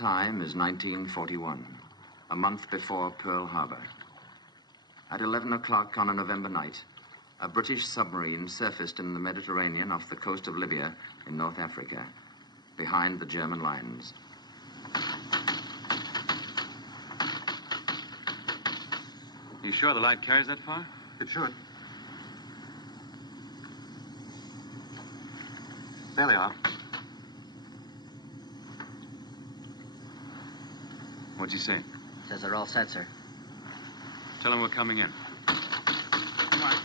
time is 1941, a month before Pearl Harbor. At 11 o'clock on a November night, a British submarine surfaced in the Mediterranean off the coast of Libya in North Africa, behind the German lines. You sure the light carries that far? It should. There they are. What'd you say? Says they're all set, sir. Tell them we're coming in. Come on.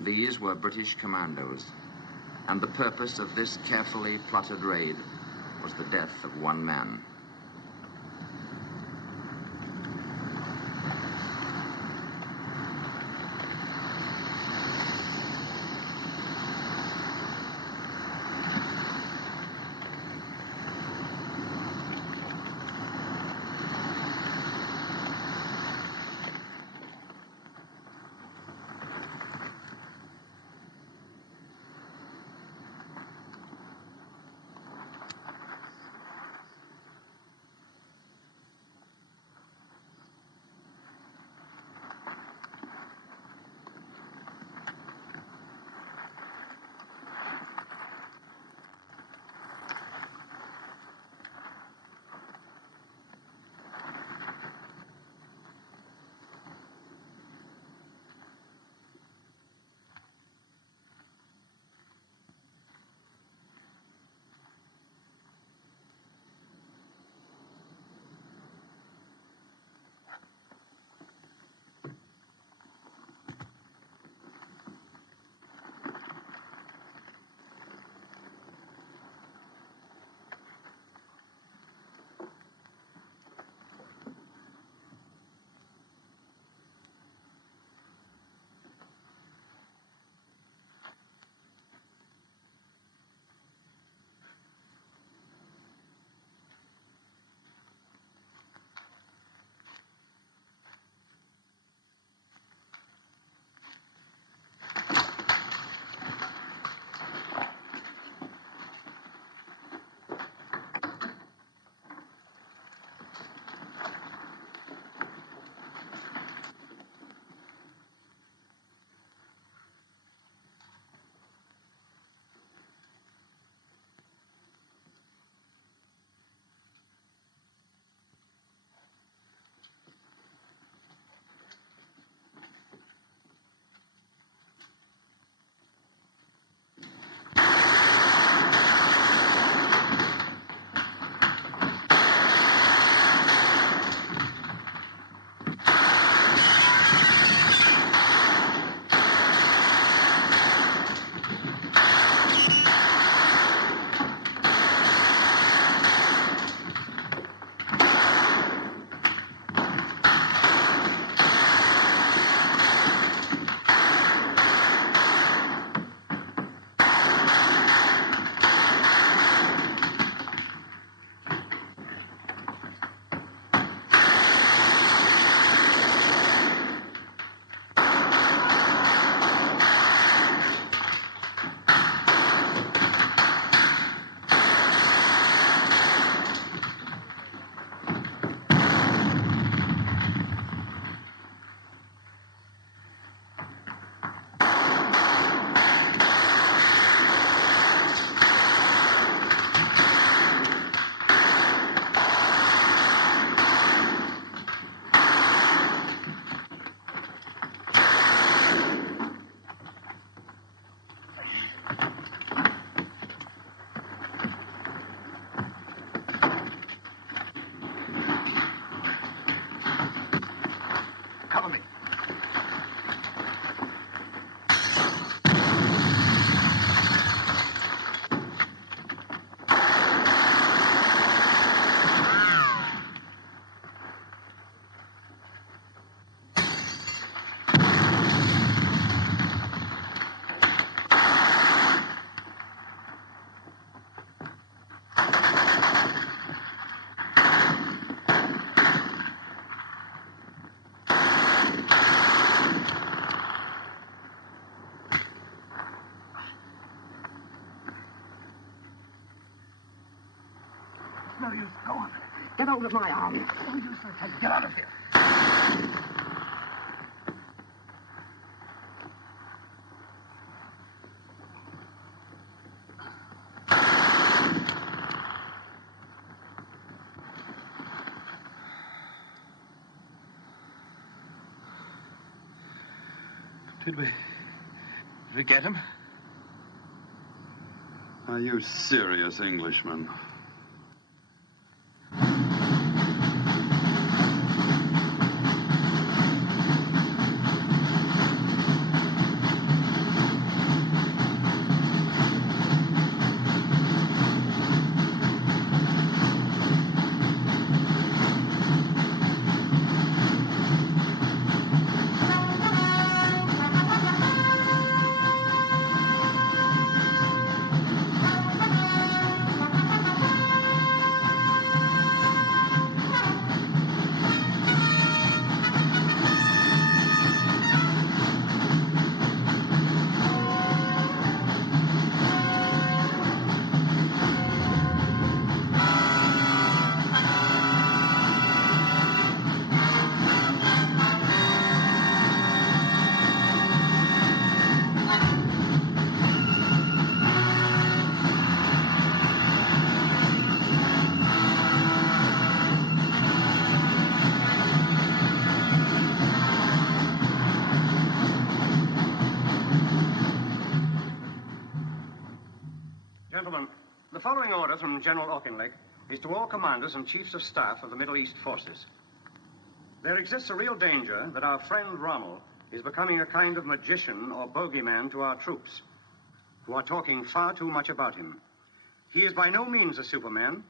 These were British commandos, and the purpose of this carefully plotted raid was the death of one man. No use. Go on. Get out of my arms. No use, I tell you. Get out of here. Did we get him? Are you serious, Englishman? Gentlemen, the following order from General Auchinleck is to all commanders and chiefs of staff of the Middle East forces. There exists a real danger that our friend Rommel is becoming a kind of magician or bogeyman to our troops, who are talking far too much about him. He is by no means a Superman,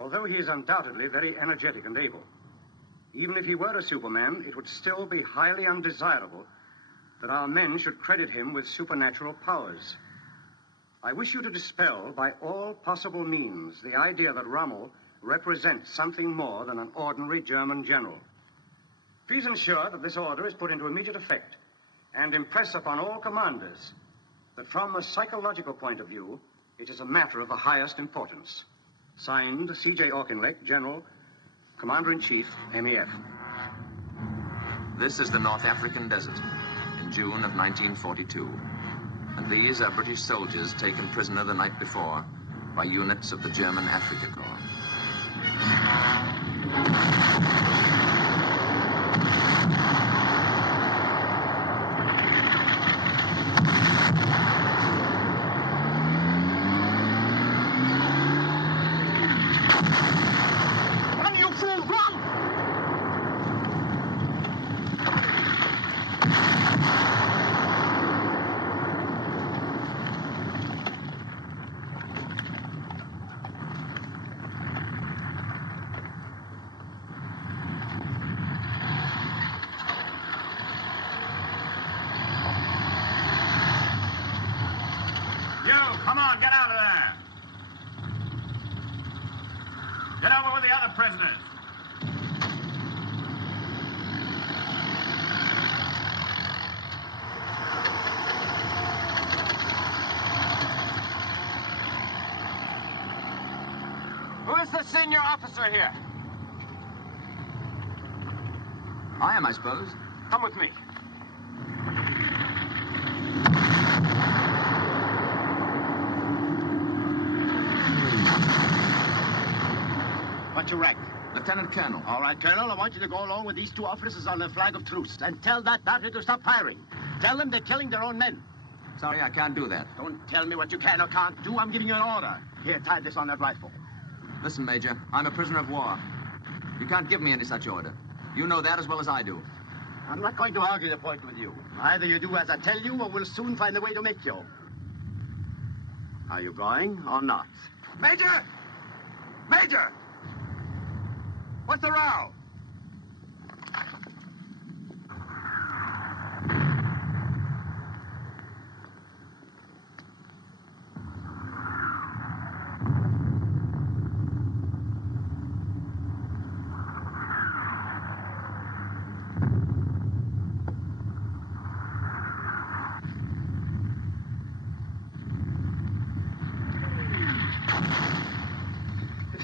although he is undoubtedly very energetic and able. Even if he were a Superman, it would still be highly undesirable that our men should credit him with supernatural powers. I wish you to dispel by all possible means the idea that Rommel represents something more than an ordinary German general. Please ensure that this order is put into immediate effect and impress upon all commanders that from a psychological point of view, it is a matter of the highest importance. Signed, C.J. Auchinleck, General, Commander-in-Chief, MEF. This is the North African desert in June of 1942. And these are British soldiers taken prisoner the night before by units of the German Afrika Korps. Run, you fool, run! Come on, get out of there. Get over with the other prisoners. Who is the senior officer here? I am, I suppose. Come with me. What's your rank? Lieutenant Colonel. All right, Colonel, I want you to go along with these two officers on the flag of truce and tell that battery to stop firing. Tell them they're killing their own men. Sorry, I can't do that. Don't tell me what you can or can't do. I'm giving you an order. Here, tie this on that rifle. Listen, Major, I'm a prisoner of war. You can't give me any such order. You know that as well as I do. I'm not going to argue the point with you. Either you do as I tell you, or we'll soon find a way to make you. Are you going or not? Major! Major! What's the row?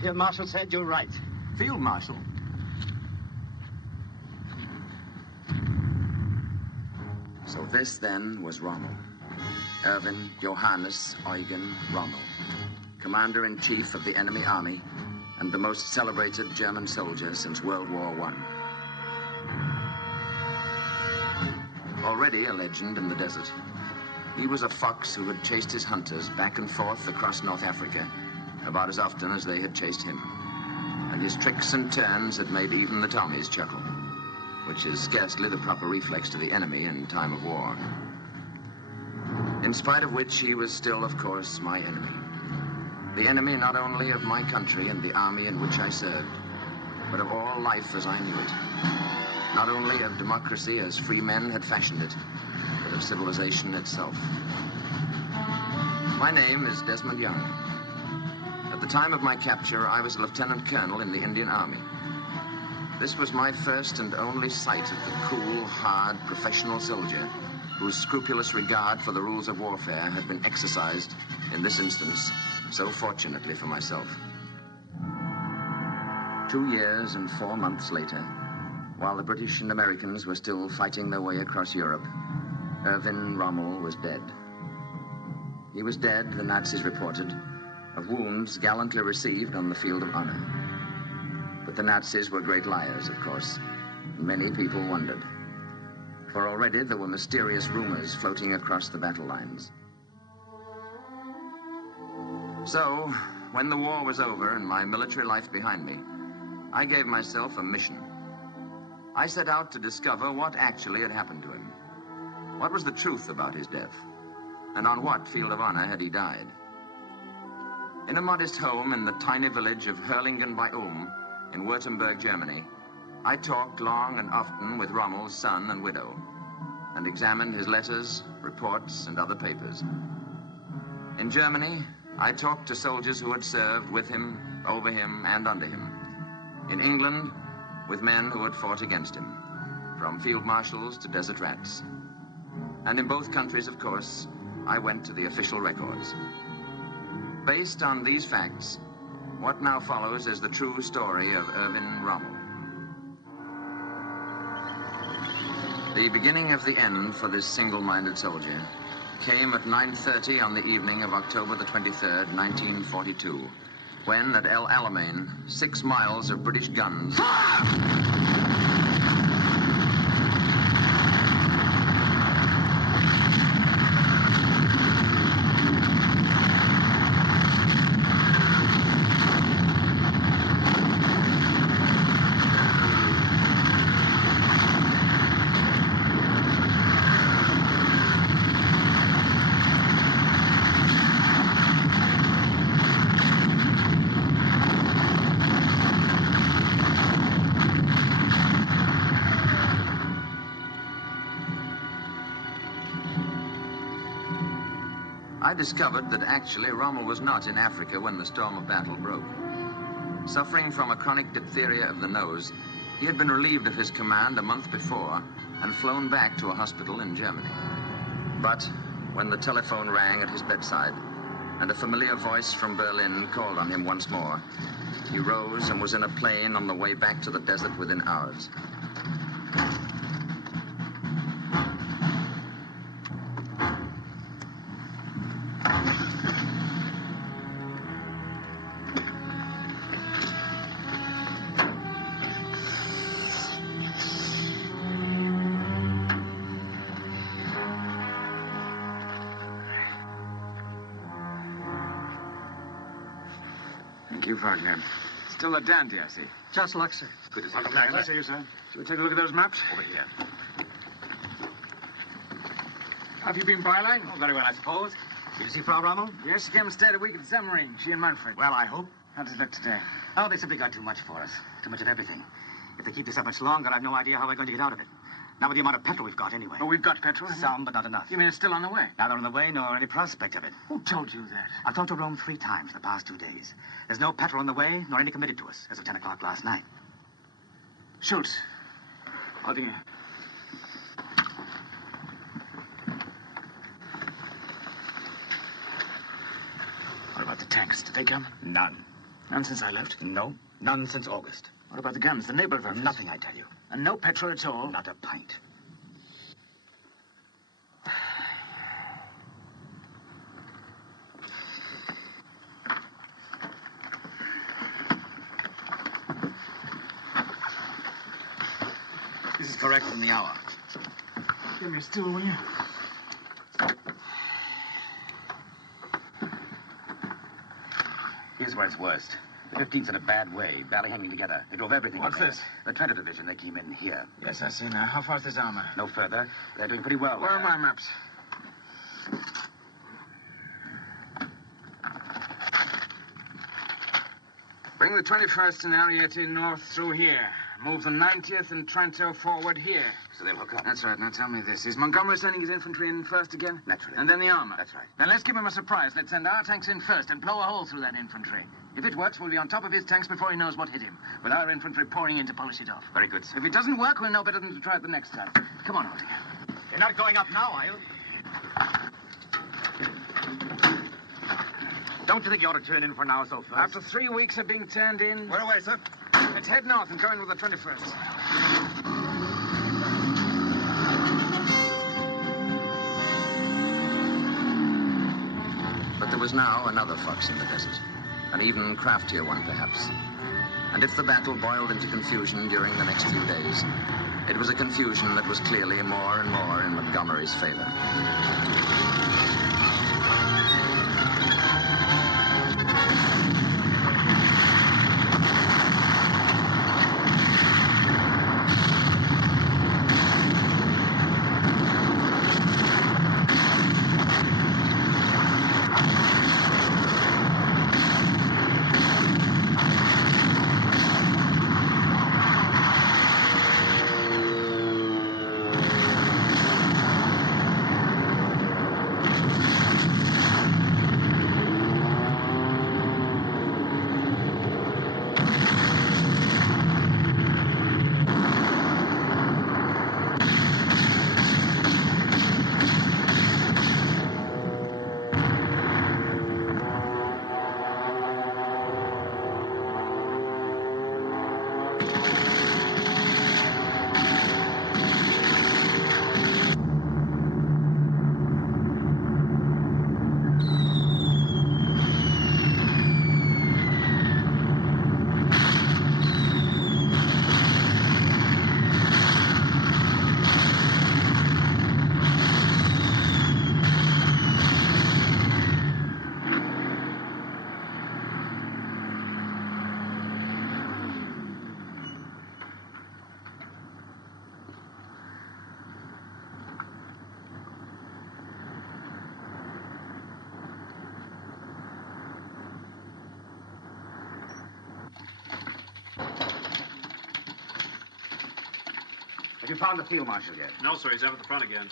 your marshal said, you're right. Field Marshal? So this, then, was Rommel. Erwin Johannes Eugen Rommel, Commander-in-Chief of the enemy army and the most celebrated German soldier since World War I. Already a legend in the desert, he was a fox who had chased his hunters back and forth across North Africa about as often as they had chased him. And his tricks and turns had made even the Tommies chuckle, which is scarcely the proper reflex to the enemy in time of war. In spite of which, he was still, of course, my enemy. The enemy not only of my country and the army in which I served, but of all life as I knew it. Not only of democracy as free men had fashioned it, but of civilization itself. My name is Desmond Young. At the time of my capture, I was a lieutenant colonel in the Indian Army. This was my first and only sight of the cool, hard, professional soldier whose scrupulous regard for the rules of warfare had been exercised, in this instance, so fortunately for myself. 2 years and 4 months later, while the British and Americans were still fighting their way across Europe, Erwin Rommel was dead. He was dead, the Nazis reported, of wounds gallantly received on the field of honor. But the Nazis were great liars, of course, and many people wondered. For already there were mysterious rumors floating across the battle lines. So, when the war was over and my military life behind me, I gave myself a mission. I set out to discover what actually had happened to him. What was the truth about his death? And on what field of honor had he died? In a modest home in the tiny village of Hurlingen bei Ulm, in Württemberg, Germany, I talked long and often with Rommel's son and widow, and examined his letters, reports, and other papers. In Germany, I talked to soldiers who had served with him, over him, and under him. In England, with men who had fought against him, from field marshals to desert rats. And in both countries, of course, I went to the official records. Based on these facts, what now follows is the true story of Erwin Rommel. The beginning of the end for this single-minded soldier came at 9:30 on the evening of October the 23rd, 1942, when at El Alamein, 6 miles of British guns... I discovered that actually Rommel was not in Africa when the storm of battle broke. Suffering from a chronic diphtheria of the nose, he had been relieved of his command a month before and flown back to a hospital in Germany. But when the telephone rang at his bedside and a familiar voice from Berlin called on him once more, he rose and was in a plane on the way back to the desert within hours. Thank you, Wagner. Still a dandy, I see. Just luck, sir. Good to see Welcome you. back. Nice to see you, sir. Shall we take a look at those maps? Over here. Have you been byline? Oh, very well, I suppose. Did you see Frau Rommel? Yes, she came and stayed a week at the submarine. She and Manfred. Well, I hope. How does it look today? Oh, they simply got too much for us. Too much of everything. If they keep this up much longer, I've no idea how we're going to get out of it. Not with the amount of petrol we've got, anyway. Oh, we've got petrol. Some, but not enough. You mean it's still on the way? Neither on the way nor any prospect of it. Who told you that? I've talked to Rome 3 times the past 2 days. There's no petrol on the way, nor any committed to us, as of 10 o'clock last night. Schultz. Oettinger. What about the tanks? Did they come? None. None since I left? No, none since August. What about the guns, the naval rifles? Nothing, I tell you. And no petrol at all? Not a pint. This is correct in the hour. Give me a stool, will you? Here's where it's worst. The 15th's in a bad way, barely hanging together. They drove everything. What's in there. this? The Trent Division. They came in here. Yes, I see now. How far's this armor? No further. They're doing pretty well. Where are my maps? Bring the 21st and Ariete north through here. Move the 90th and Trento forward here. So they'll hook up. That's right. Now tell me this. Is Montgomery sending his infantry in first again? Naturally. And then the armor? That's right. Then let's give him a surprise. Let's send our tanks in first and blow a hole through that infantry. If it works, we'll be on top of his tanks before he knows what hit him, with our infantry pouring in to polish it off. Very good, sir. If it doesn't work, we'll know better than to try it the next time. Come on, Erwin. You're not going up now, are you? Don't you think you ought to turn in for now so fast? After 3 weeks of being turned in... Where away, sir? Let's head north and go in with the 21st. But there was now another fox in the desert, an even craftier one, perhaps. And if the battle boiled into confusion during the next few days, it was a confusion that was clearly more and more in Montgomery's favor. Have you found the field marshal yet? No, sir. He's out at the front again.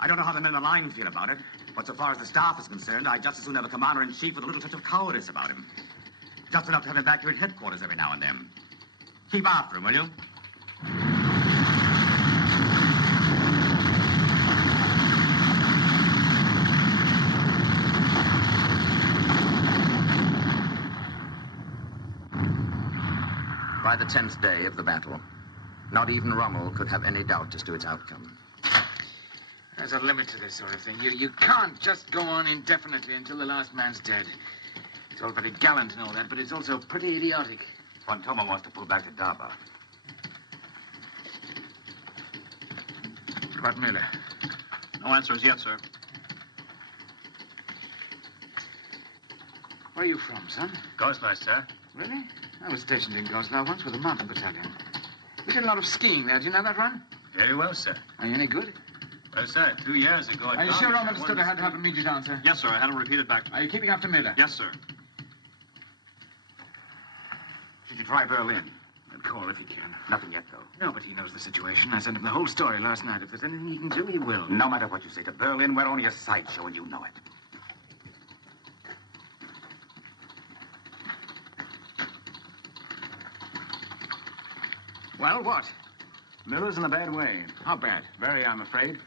I don't know how the men in the line feel about it, but so far as the staff is concerned, I'd just as soon have a commander-in-chief with a little touch of cowardice about him. Just enough to have him back here at headquarters every now and then. Keep after him, will you? By the 10th day of the battle, not even Rommel could have any doubt as to its outcome. There's a limit to this sort of thing. You can't just go on indefinitely until the last man's dead. It's all very gallant and all that, but it's also pretty idiotic. Fontoma wants to pull back to Daba. What about Miller? No answers yet, sir. Where are you from, son? Goslar, sir. Really? I was stationed in Goslar once with a mountain battalion. We did a lot of skiing there. Do you know that, Ron? Very well, sir. Are you any good? Well, sir, 2 years ago... Are you sure Rommel understood I had to have immediate answer? Yes, sir. I had him repeated back to me. Are you keeping after Miller? Yes, sir. Should you try Berlin? I'll call if he can. Nothing yet, though. No, but he knows the situation. I sent him the whole story last night. If there's anything he can do, he will. No matter what you say to Berlin, we're only a sideshow, and you know it. Well, what? Miller's in a bad way. How bad? Very, I'm afraid.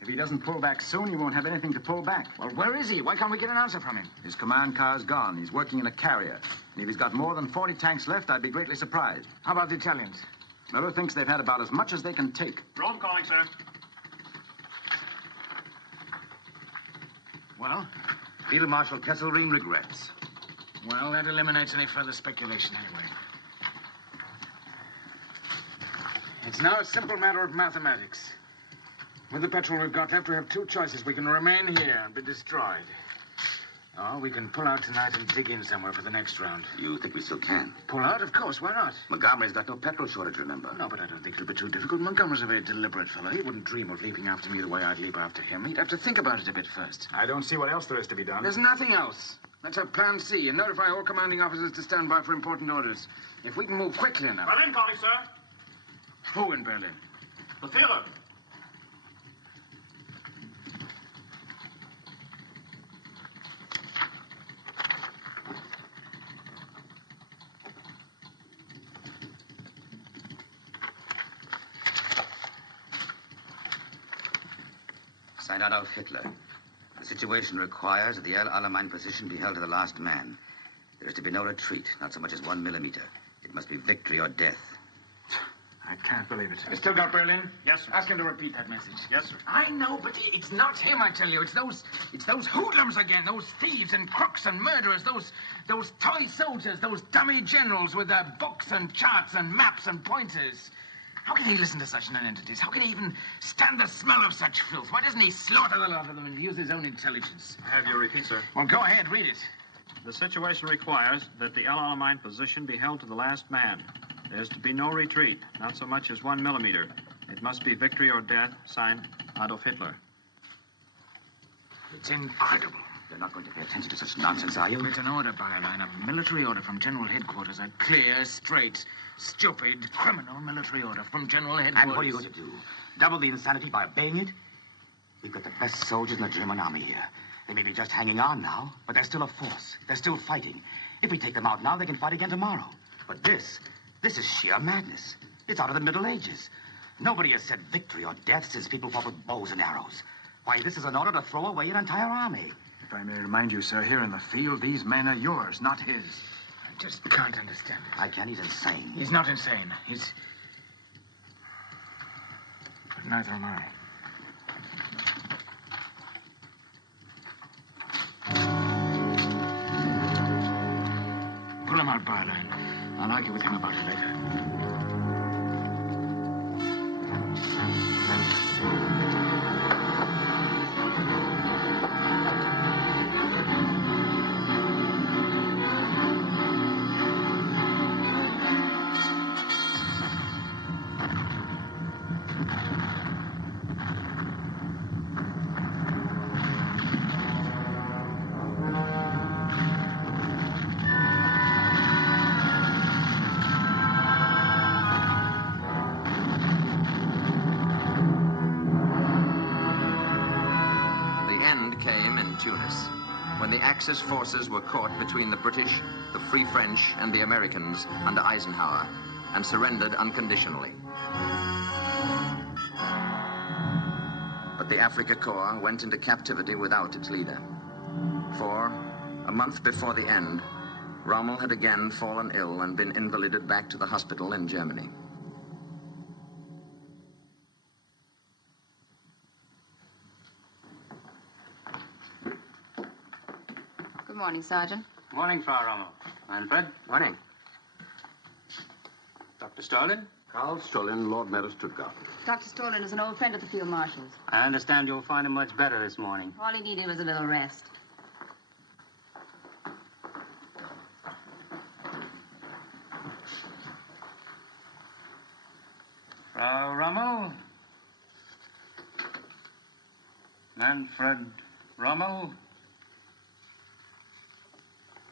If If he doesn't pull back soon, he won't have anything to pull back. Well, where is he? Why can't we get an answer from him? His command car's gone. He's working in a carrier. And if he's got more than 40 tanks left, I'd be greatly surprised. How about the Italians? Miller thinks they've had about as much as they can take. Rome calling, sir. Well? Field Marshal Kesselring regrets. Well, that eliminates any further speculation anyway. It's now a simple matter of mathematics. With the petrol we've got left, we have two choices. We can remain here and be destroyed. Or we can pull out tonight and dig in somewhere for the next round. You think we still can? Pull out? Of course. Why not? Montgomery's got no petrol shortage, remember? No, but I don't think it'll be too difficult. Montgomery's a very deliberate fellow. He wouldn't dream of leaping after me the way I'd leap after him. He'd have to think about it a bit first. I don't see what else there is to be done. There's nothing else. Let's have plan C and notify all commanding officers to stand by for important orders. If we can move quickly enough... Berlin calling, sir. Who in Berlin? The Führer. Signed Adolf Hitler. The situation requires that the El Alamein position be held to the last man. There is to be no retreat, not so much as 1 millimeter. It must be victory or death. I can't believe it. You still got Berlin? Yes, sir. Ask him to repeat that message. Yes, sir. I know, but it's not him, I tell you. It's those hoodlums again, those thieves and crooks and murderers, those toy soldiers, those dummy generals with their books and charts and maps and pointers. How can he listen to such nonentities? How can he even stand the smell of such filth? Why doesn't he slaughter the lot of them and use his own intelligence? Have you repeat, sir? Well, go ahead, read it. The situation requires that the El Alamein position be held to the last man. There is to be no retreat, not so much as 1 millimeter. It must be victory or death, signed Adolf Hitler. It's incredible. You're not going to pay attention to such nonsense, are you? It's an order, Byline, a military order from General Headquarters. A clear, straight, stupid, criminal military order from General Headquarters. And what are you going to do? Double the insanity by obeying it? We've got the best soldiers in the German army here. They may be just hanging on now, but they're still a force. They're still fighting. If we take them out now, they can fight again tomorrow. But this is sheer madness. It's out of the Middle Ages. Nobody has said victory or death since people fought with bows and arrows. Why, this is an order to throw away an entire army. If I may remind you, sir, here in the field, these men are yours, not his. I just can't understand it. I can't. He's insane. He's not insane. He's... But neither am I. Pull him out, Byline. I'll argue with him about it later. When the Axis forces were caught between the British, the Free French, and the Americans under Eisenhower, and surrendered unconditionally. But the Afrika Korps went into captivity without its leader. For, a month before the end, Rommel had again fallen ill and been invalided back to the hospital in Germany. Good morning, Sergeant. Morning, Frau Rommel. Manfred. Morning. Dr. Stalin. Karl Stolin, Lord Mayor of Stuttgart. Dr. Stolin is an old friend of the Field Marshal's. I understand you'll find him much better this morning. All he needed was a little rest. Frau Rommel. Manfred Rommel.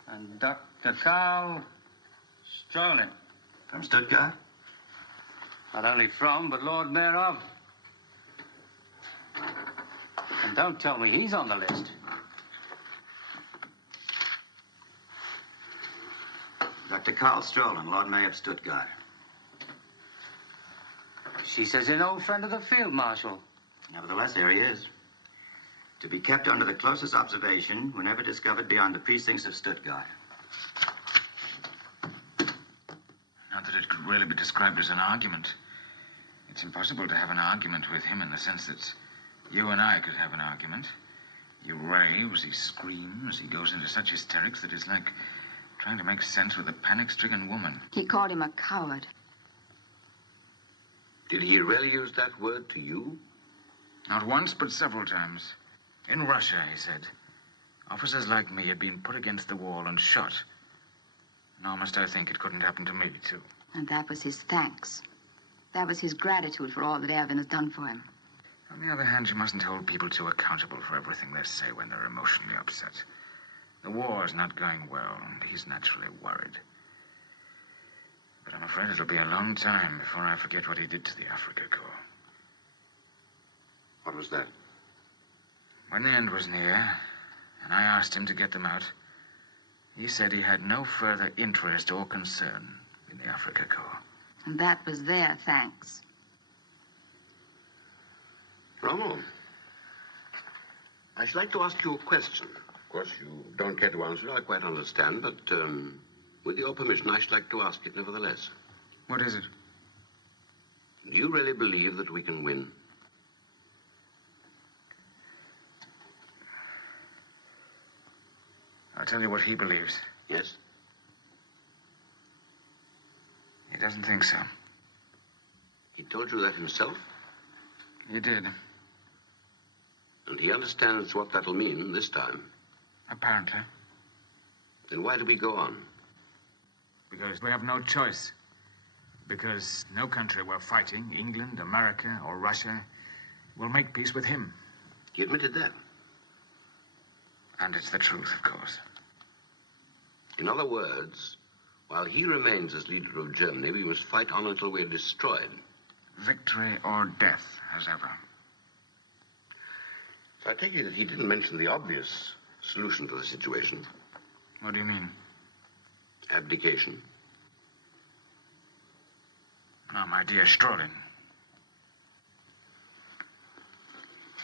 And Dr. Karl Stalin. From Stuttgart? Not only from, but Lord Mayor of. And don't tell me he's on the list. Dr. Karl Stalin, Lord Mayor of Stuttgart. She says an old friend of the Field Marshal. Nevertheless, there he is. To be kept under the closest observation whenever discovered beyond the precincts of Stuttgart. Not that it could really be described as an argument. It's impossible to have an argument with him in the sense that you and I could have an argument. He raves, he screams, he goes into such hysterics that it's like trying to make sense with a panic-stricken woman. He called him a coward. Did he really use that word to you? Not once, but several times. In Russia, he said, officers like me had been put against the wall and shot. Nor must I think it couldn't happen to me, too. And that was his thanks. That was his gratitude for all that Erwin has done for him. On the other hand, you mustn't hold people too accountable for everything they say when they're emotionally upset. The war's not going well, and he's naturally worried. But I'm afraid it'll be a long time before I forget what he did to the Africa Corps. What was that? When the end was near, and I asked him to get them out, he said he had no further interest or concern in the Africa Corps. And that was their thanks. Rommel, I should like to ask you a question. Of course, you don't care to answer it, I quite understand, but with your permission, I should like to ask it nevertheless. What is it? Do you really believe that we can win? I'll tell you what he believes. Yes? He doesn't think so. He told you that himself? He did. And he understands what that'll mean this time. Apparently. Then why do we go on? Because we have no choice. Because no country we're fighting, England, America, or Russia, will make peace with him. He admitted that. And it's the truth, of course. In other words, while he remains as leader of Germany, we must fight on until we're destroyed. Victory or death, as ever. So I take it that he didn't mention the obvious solution to the situation. What do you mean? Abdication. Now, my dear Strolin.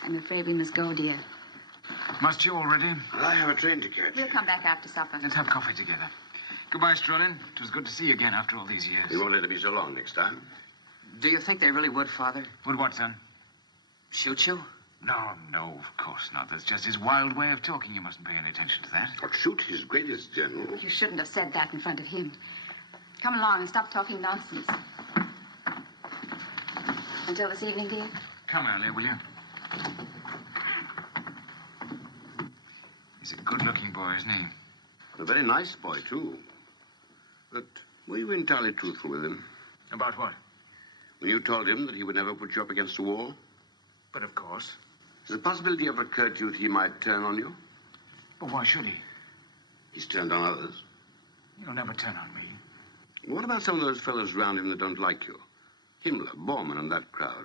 I'm afraid we must go, dear. Must you already? Well, I have a train to catch. We'll come back after supper. Let's have coffee together. Goodbye, Strolin. It was good to see you again after all these years. We won't let it be so long next time. Do you think they really would, Father? Would what, son? Shoot you? No, of course not. That's just his wild way of talking. You mustn't pay any attention to that. But shoot his greatest general. You shouldn't have said that in front of him. Come along and stop talking nonsense. Until this evening, dear? Come early, will you? He's a good-looking boy, isn't he? A very nice boy, too. But were you entirely truthful with him? About what? When you told him that he would never put you up against a wall? But of course. Has the possibility ever occurred to you that he might turn on you? But why should he? He's turned on others. He'll never turn on me. What about some of those fellows around him that don't like you? Himmler, Bormann, and that crowd.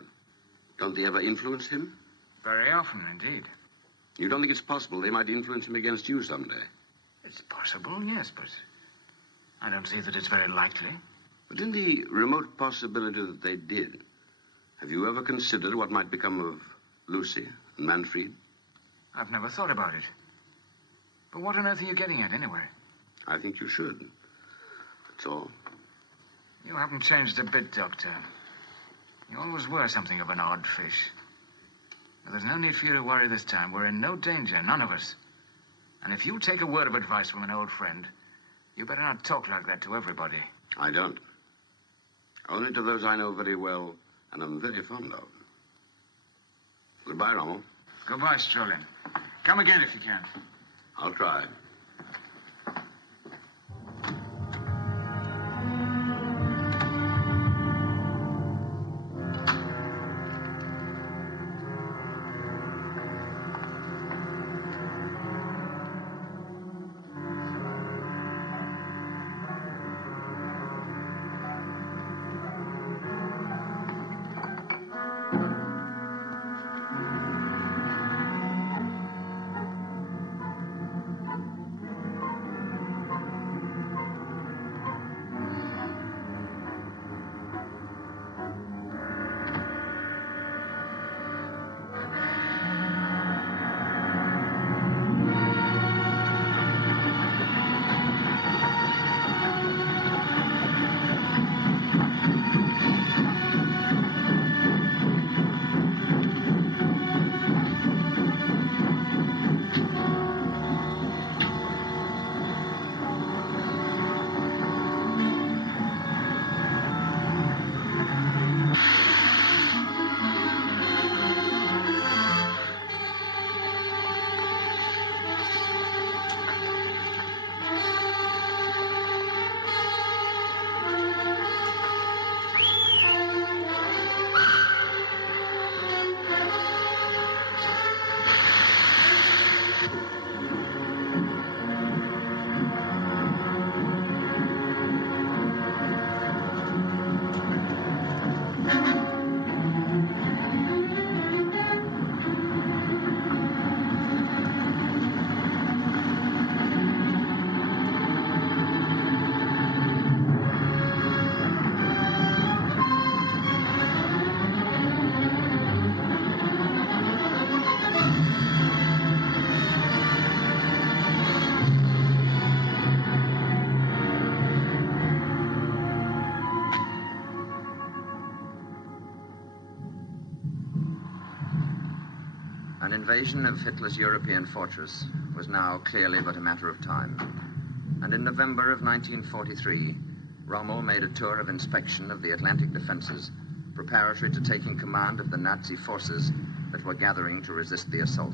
Don't they ever influence him? Very often, indeed. You don't think it's possible they might influence him against you someday? It's possible, yes, but I don't see that it's very likely. But in the remote possibility that they did, have you ever considered what might become of Lucy and Manfred? I've never thought about it. But what on earth are you getting at, anyway? I think you should. That's all. You haven't changed a bit, Doctor. You always were something of an odd fish. But there's no need for you to worry this time. We're in no danger, none of us. And if you take a word of advice from an old friend, you better not talk like that to everybody. I don't. Only to those I know very well and am very fond of. Goodbye, Rommel. Goodbye, Strolin. Come again if you can. I'll try. invasion of Hitler's European fortress was now clearly but a matter of time. And in November of 1943, Rommel made a tour of inspection of the Atlantic defenses, preparatory to taking command of the Nazi forces that were gathering to resist the assault.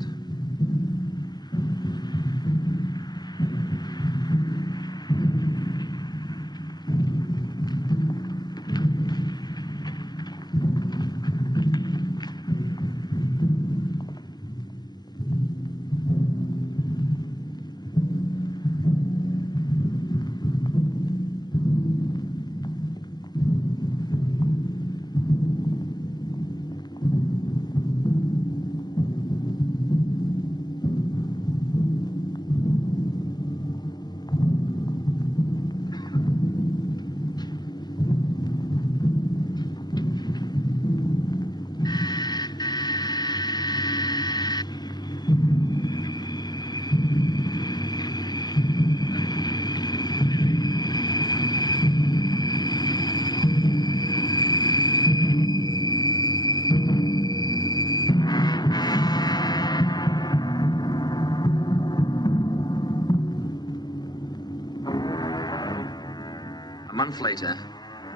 A month later,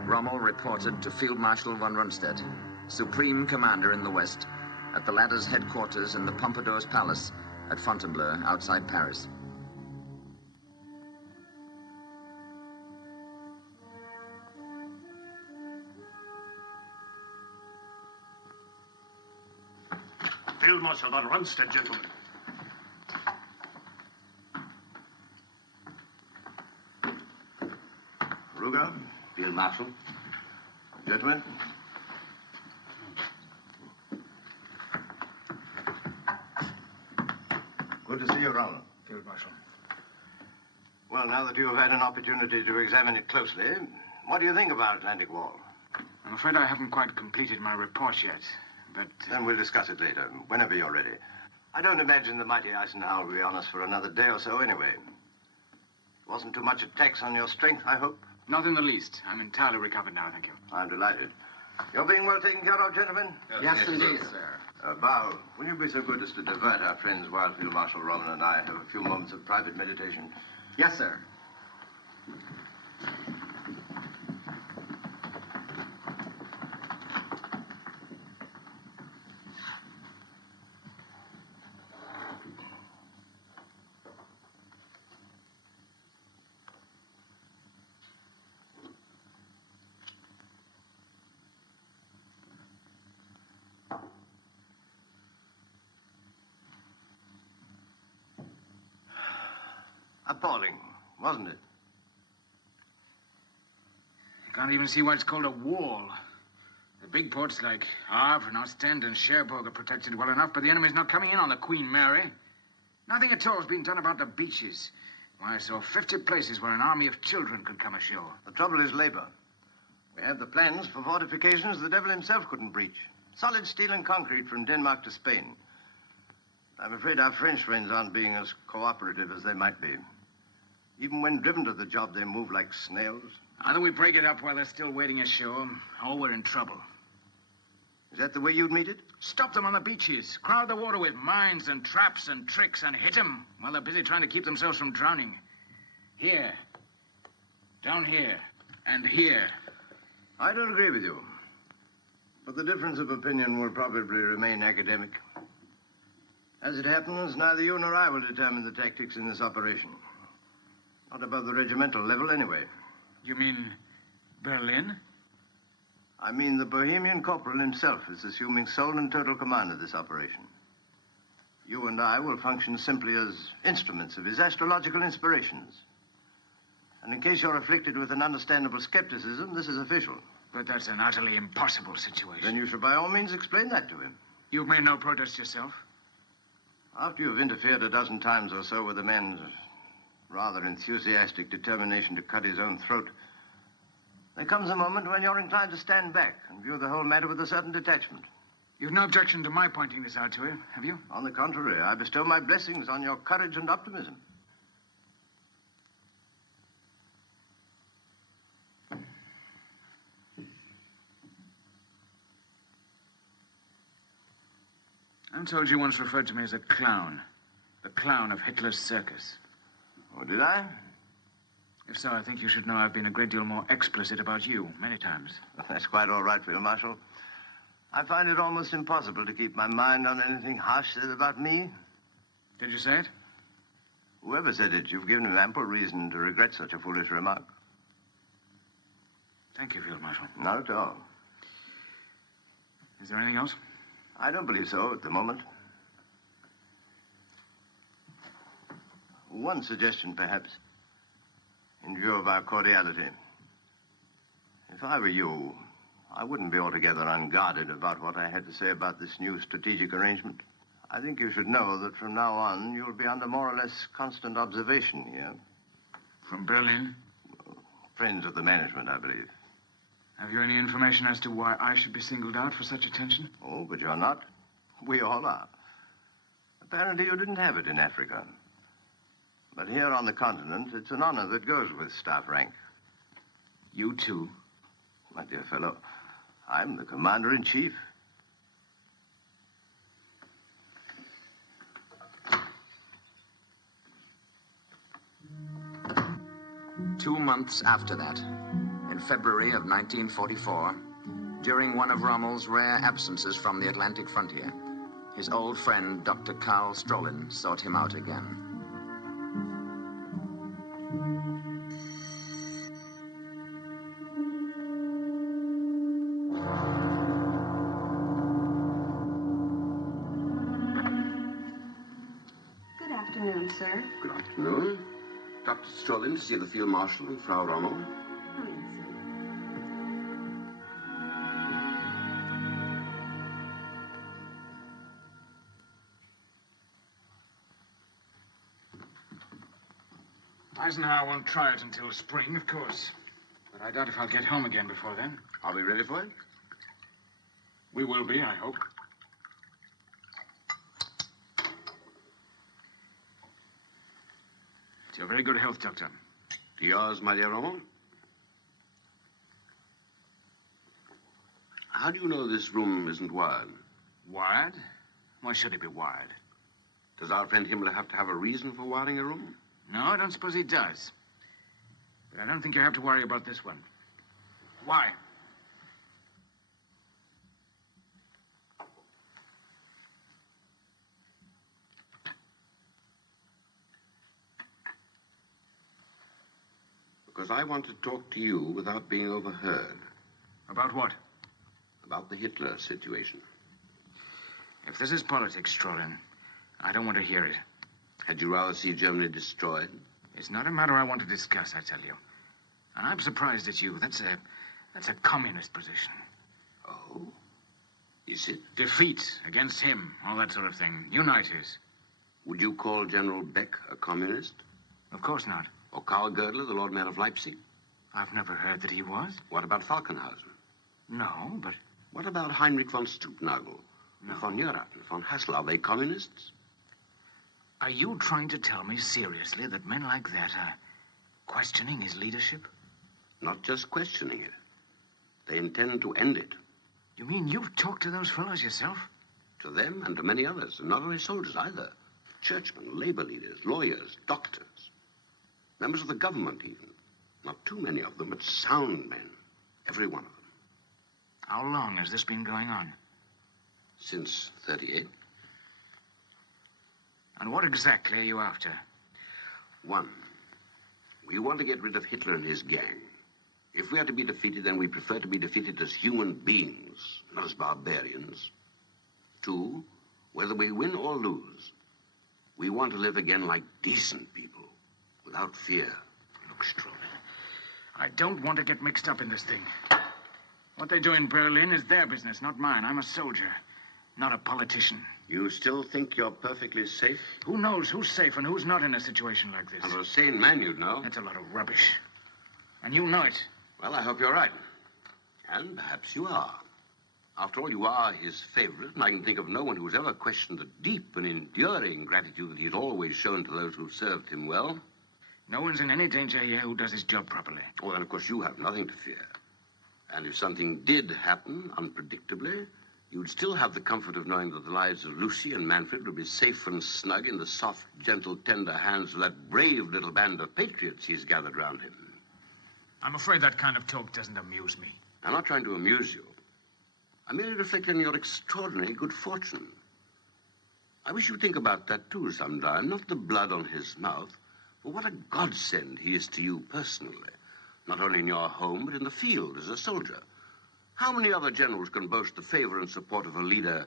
Rommel reported to Field Marshal von Rundstedt, supreme commander in the West, at the latter's headquarters in the Pompadour's Palace at Fontainebleau, outside Paris. Field Marshal von Rundstedt, gentlemen. Ruger, Field Marshal. Gentlemen. Good to see you, Rommel. Field Marshal. Well, now that you have had an opportunity to examine it closely, what do you think of our Atlantic Wall? I'm afraid I haven't quite completed my report yet, but... Then we'll discuss it later, whenever you're ready. I don't imagine the mighty Eisenhower will be on us for another day or so anyway. Wasn't too much a tax on your strength, I hope? Not in the least. I'm entirely recovered now, thank you. I'm delighted. You're being well taken care of, gentlemen? Yes, indeed, sir. Bow, will you be so good as to divert our friends while Field Marshal Rommel and I have a few moments of private meditation? Yes, sir. Appalling, wasn't it? I can't even see why it's called a wall. The big ports like Havre and Ostend and Cherbourg are protected well enough, but the enemy's not coming in on the Queen Mary. Nothing at all has been done about the beaches. Why, I saw 50 places where an army of children could come ashore. The trouble is labor. We have the plans for fortifications the devil himself couldn't breach. Solid steel and concrete from Denmark to Spain. I'm afraid our French friends aren't being as cooperative as they might be. Even when driven to the job, they move like snails. Either we break it up while they're still waiting ashore, or we're in trouble. Is that the way you'd meet it? Stop them on the beaches. Crowd the water with mines and traps and tricks and hit them while they're busy trying to keep themselves from drowning. Here. Down here. And here. I don't agree with you. But the difference of opinion will probably remain academic. As it happens, neither you nor I will determine the tactics in this operation. Not above the regimental level, anyway. You mean Berlin? I mean the Bohemian corporal himself is assuming sole and total command of this operation. You and I will function simply as instruments of his astrological inspirations. And in case you're afflicted with an understandable skepticism, this is official. But that's an utterly impossible situation. Then you should by all means explain that to him. You've made no protest yourself? After you've interfered a dozen times or so with a man's rather enthusiastic determination to cut his own throat, there comes a moment when you're inclined to stand back and view the whole matter with a certain detachment. You've no objection to my pointing this out to him, have you? On the contrary, I bestow my blessings on your courage and optimism. I'm told you once referred to me as a clown. The clown of Hitler's circus. Oh, did I? If so, I think you should know I've been a great deal more explicit about you, many times. That's quite all right for you, Marshal. I find it almost impossible to keep my mind on anything harsh said about me. Did you say it? Whoever said it, you've given him ample reason to regret such a foolish remark. Thank you, Field Marshal. Not at all. Is there anything else? I don't believe so at the moment. One suggestion, perhaps, in view of our cordiality. If I were you, I wouldn't be altogether unguarded about what I had to say about this new strategic arrangement. I think you should know that from now on, you'll be under more or less constant observation here. From Berlin? Friends of the management, I believe. Have you any information as to why I should be singled out for such attention? Oh, but you're not. We all are. Apparently you didn't have it in Africa. But here on the continent, it's an honor that goes with staff rank. You too? My dear fellow, I'm the commander-in-chief. Two months after that, in February of 1944, during one of Rommel's rare absences from the Atlantic frontier, his old friend, Dr. Karl Strolin, sought him out again. Good afternoon, sir. Good afternoon. Dr. Strolin to see the Field Marshal and Frau Rommel. Eisenhower won't try it until spring, of course. But I doubt if I'll get home again before then. Are we ready for it? We will be, I hope. To your very good health, Doctor. To yours, my dear Rommel. How do you know this room isn't wired? Wired? Why should it be wired? Does our friend Himmler have to have a reason for wiring a room? No, I don't suppose he does. But I don't think you have to worry about this one. Why? Because I want to talk to you without being overheard. About what? About the Hitler situation. If this is politics, Strolin, I don't want to hear it. Had you rather see Germany destroyed? It's not a matter I want to discuss, I tell you. And I'm surprised at you. That's a communist position. Oh? Is it? Defeat against him, all that sort of thing. Unite us. Would you call General Beck a communist? Of course not. Or Karl Gödler, the Lord Mayor of Leipzig? I've never heard that he was. What about Falkenhausen? No, but... What about Heinrich von Stupnagel? No. Von Neurath and von Hassel? Are they communists? Are you trying to tell me seriously that men like that are questioning his leadership? Not just questioning it. They intend to end it. You mean you've talked to those fellows yourself? To them and to many others, and not only soldiers either. Churchmen, labor leaders, lawyers, doctors. Members of the government, even. Not too many of them, but sound men. Every one of them. How long has this been going on? Since 38. And what exactly are you after? One, we want to get rid of Hitler and his gang. If we are to be defeated, then we prefer to be defeated as human beings, not as barbarians. Two, whether we win or lose, we want to live again like decent people, without fear. Look, Strolin, I don't want to get mixed up in this thing. What they do in Berlin is their business, not mine. I'm a soldier, not a politician. You still think you're perfectly safe? Who knows who's safe and who's not in a situation like this? As a sane man, you'd know. That's a lot of rubbish. And you know it. Well, I hope you're right. And perhaps you are. After all, you are his favorite, and I can think of no one who's ever questioned the deep and enduring gratitude that he's always shown to those who've served him well. No one's in any danger here who does his job properly. Oh, then, of course, you have nothing to fear. And if something did happen unpredictably, you'd still have the comfort of knowing that the lives of Lucy and Manfred would be safe and snug in the soft, gentle, tender hands of that brave little band of patriots he's gathered round him. I'm afraid that kind of talk doesn't amuse me. I'm not trying to amuse you. I'm merely reflecting on your extraordinary good fortune. I wish you'd think about that, too, sometime. Not the blood on his mouth, but what a godsend he is to you personally. Not only in your home, but in the field as a soldier. How many other generals can boast the favor and support of a leader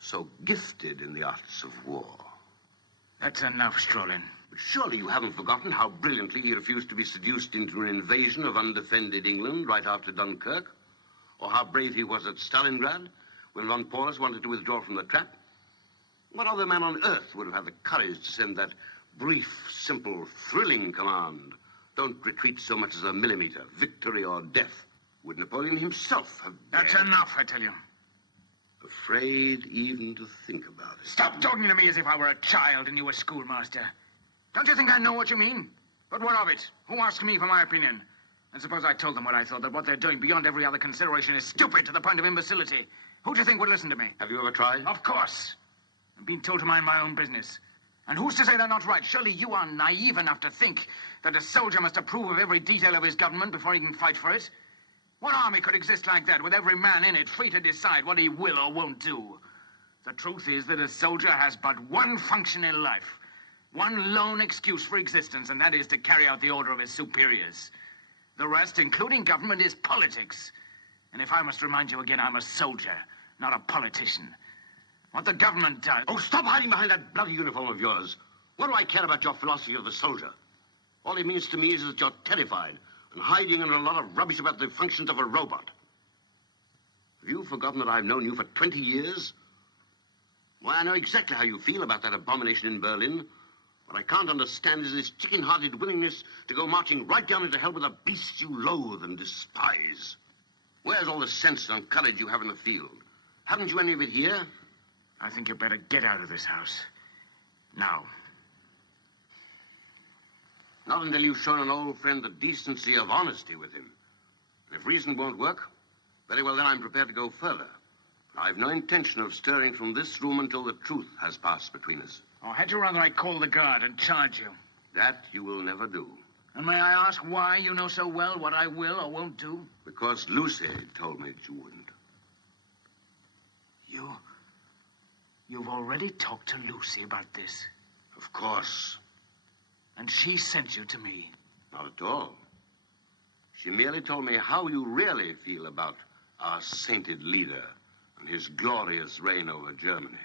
so gifted in the arts of war? That's enough, Strolin. But surely you haven't forgotten how brilliantly he refused to be seduced into an invasion of undefended England right after Dunkirk? Or how brave he was at Stalingrad when von Paulus wanted to withdraw from the trap? What other man on earth would have had the courage to send that brief, simple, thrilling command? Don't retreat so much as a millimeter, victory or death. Would Napoleon himself have dared? That's enough, I tell you. Afraid even to think about it. Stop talking to me as if I were a child and you were schoolmaster. Don't you think I know what you mean? But what of it? Who asked me for my opinion? And suppose I told them what I thought, that what they're doing beyond every other consideration is stupid to the point of imbecility. Who do you think would listen to me? Have you ever tried? Of course. I've been told to mind my own business. And who's to say they're not right? Surely you are naive enough to think that a soldier must approve of every detail of his government before he can fight for it. What army could exist like that, with every man in it free to decide what he will or won't do? The truth is that a soldier has but one function in life, one lone excuse for existence, and that is to carry out the order of his superiors. The rest, including government, is politics. And if I must remind you again, I'm a soldier, not a politician. What the government does... Oh, stop hiding behind that bloody uniform of yours. What do I care about your philosophy of the soldier? All it means to me is that you're terrified and hiding under a lot of rubbish about the functions of a robot. Have you forgotten that I've known you for 20 years? Why, I know exactly how you feel about that abomination in Berlin. What I can't understand is this chicken-hearted willingness to go marching right down into hell with a beast you loathe and despise. Where's all the sense and courage you have in the field? Haven't you any of it here? I think you better get out of this house. Now. Not until you've shown an old friend the decency of honesty with him. And if reason won't work, very well, then I'm prepared to go further. I've no intention of stirring from this room until the truth has passed between us. Or had you rather I call the guard and charge you? That you will never do. And may I ask why you know so well what I will or won't do? Because Lucy told me that you wouldn't. You've already talked to Lucy about this? Of course. And she sent you to me? Not at all. She merely told me how you really feel about our sainted leader and his glorious reign over Germany.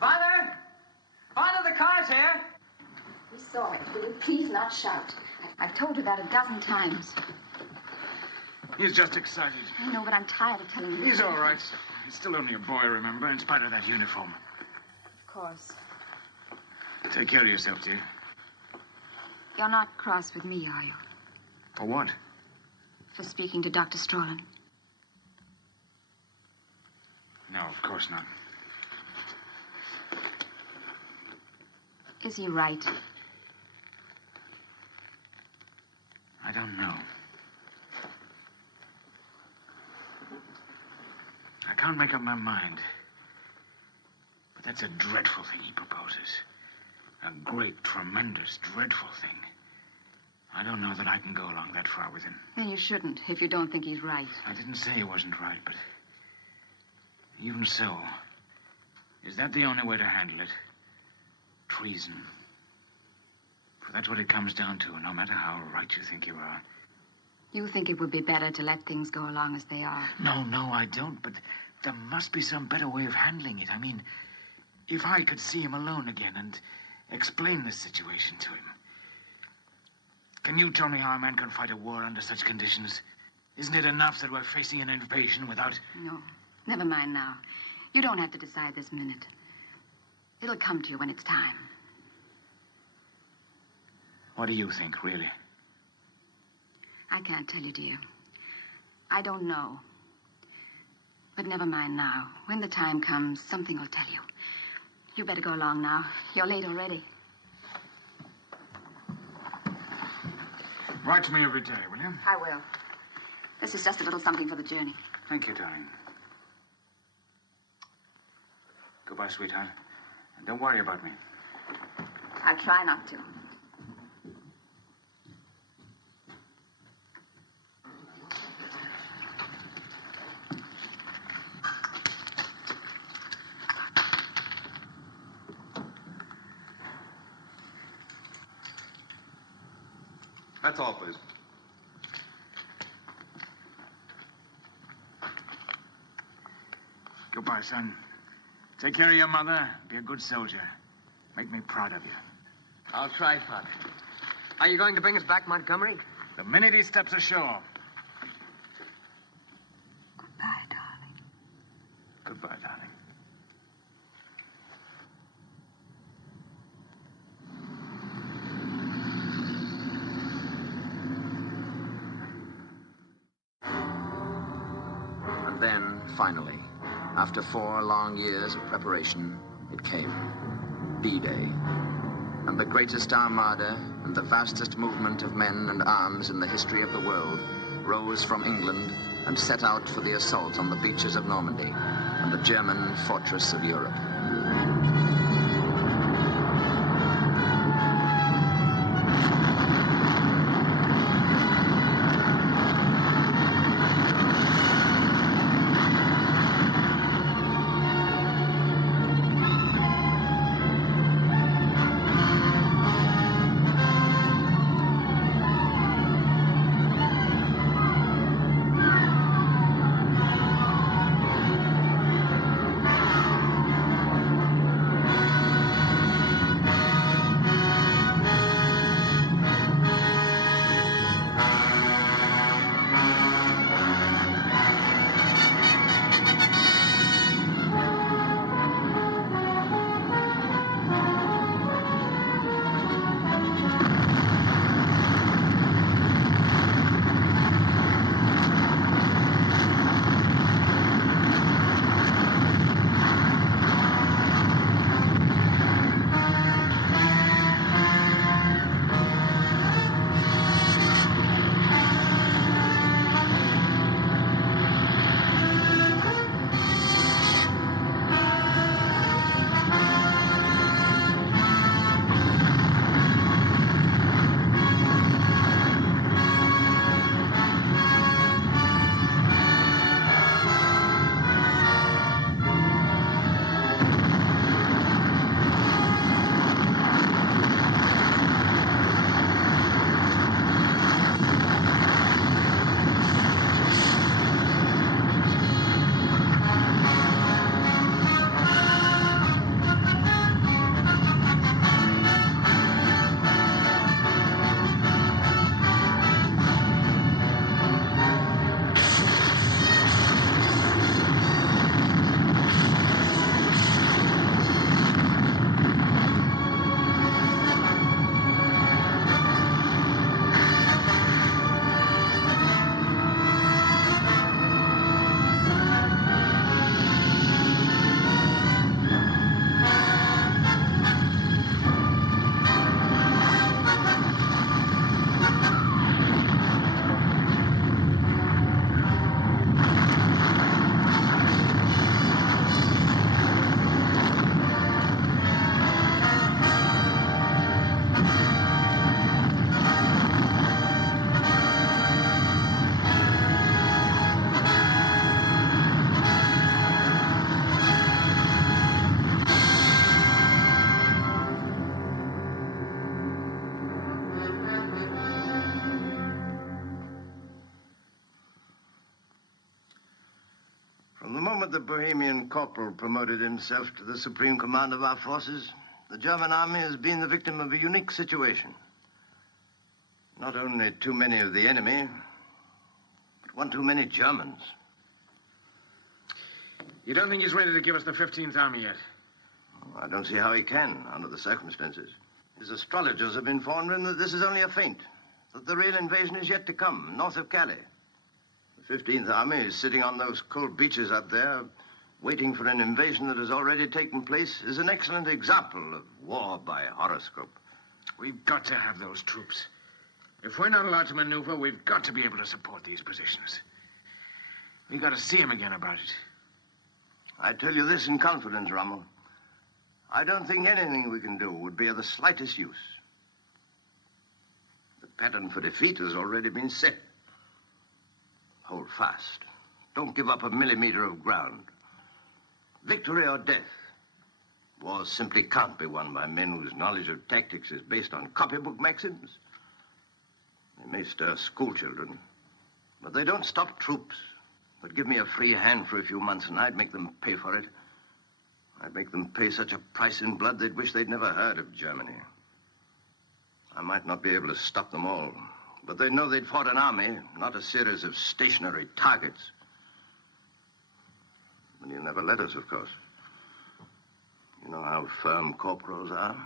Father! Father, the car's here! We saw it. Will you please not shout? I've told you that a dozen times. He's just excited. I know, but I'm tired of telling you. He's all right. He's still only a boy, remember, in spite of that uniform. Of course. Take care of yourself, dear. You're not cross with me, are you? For what? For speaking to Dr. Strolin. No, of course not. Is he right? I don't know. I can't make up my mind. But that's a dreadful thing he proposes. A great, tremendous, dreadful thing. I don't know that I can go along that far with him. Then you shouldn't, if you don't think he's right. I didn't say he wasn't right, but... even so, is that the only way to handle it? Treason. For that's what it comes down to, no matter how right you think you are. You think it would be better to let things go along as they are? No, I don't, but there must be some better way of handling it. I mean, if I could see him alone again and explain the situation to him. Can you tell me how a man can fight a war under such conditions? Isn't it enough that we're facing an invasion without... No, never mind now. You don't have to decide this minute. It'll come to you when it's time. What do you think, really? I can't tell you, dear. I don't know. But never mind now. When the time comes, something will tell you. You better go along now. You're late already. Write to me every day, will you? I will. This is just a little something for the journey. Thank you, darling. Goodbye, sweetheart. And don't worry about me. I'll try not to. That's all, please. Goodbye, son. Take care of your mother. Be a good soldier. Make me proud of you. I'll try, Father. Are you going to bring us back, Montgomery? The minute he steps ashore. Goodbye, darling. Goodbye, darling. And then, finally, after 4 long years of preparation, it came. D-Day. And the greatest armada and the vastest movement of men and arms in the history of the world rose from England and set out for the assault on the beaches of Normandy and the German fortress of Europe. From the moment the Bohemian corporal promoted himself to the supreme command of our forces, the German army has been the victim of a unique situation. Not only too many of the enemy, but one too many Germans. You don't think he's ready to give us the 15th Army yet? I don't see how he can, under the circumstances. His astrologers have informed him that this is only a feint, that the real invasion is yet to come, north of Calais. The 15th Army is sitting on those cold beaches up there, waiting for an invasion that has already taken place, is an excellent example of war by horoscope. We've got to have those troops. If we're not allowed to maneuver, we've got to be able to support these positions. We've got to see him again about it. I tell you this in confidence, Rommel. I don't think anything we can do would be of the slightest use. The pattern for defeat has already been set. Hold fast. Don't give up a millimeter of ground. Victory or death. War simply can't be won by men whose knowledge of tactics is based on copybook maxims. They may stir schoolchildren, but they don't stop troops. But give me a free hand for a few months, and I'd make them pay for it. I'd make them pay such a price in blood they'd wish they'd never heard of Germany. I might not be able to stop them all, but they'd know they'd fought an army, not a series of stationary targets. And you'll never let us, of course. You know how firm corporals are.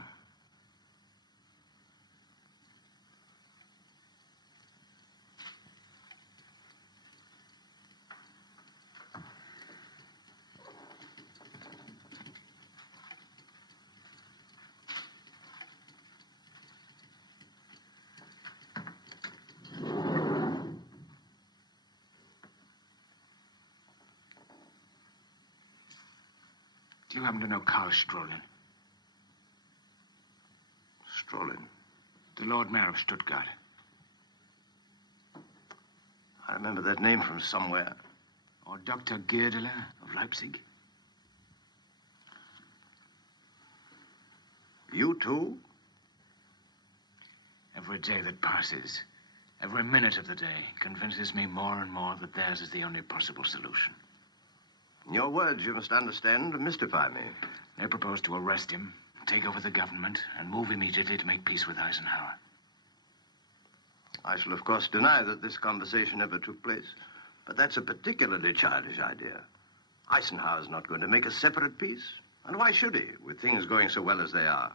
Do you happen to know Karl Strolin? Strolin? The Lord Mayor of Stuttgart. I remember that name from somewhere. Or Dr. Goerdeler of Leipzig. You too? Every day that passes, every minute of the day, convinces me more and more that theirs is the only possible solution. Your words, you must understand, mystify me. They propose to arrest him, take over the government, and move immediately to make peace with Eisenhower. I shall, of course, deny that this conversation ever took place. But that's a particularly childish idea. Eisenhower's not going to make a separate peace. And why should he, with things going so well as they are?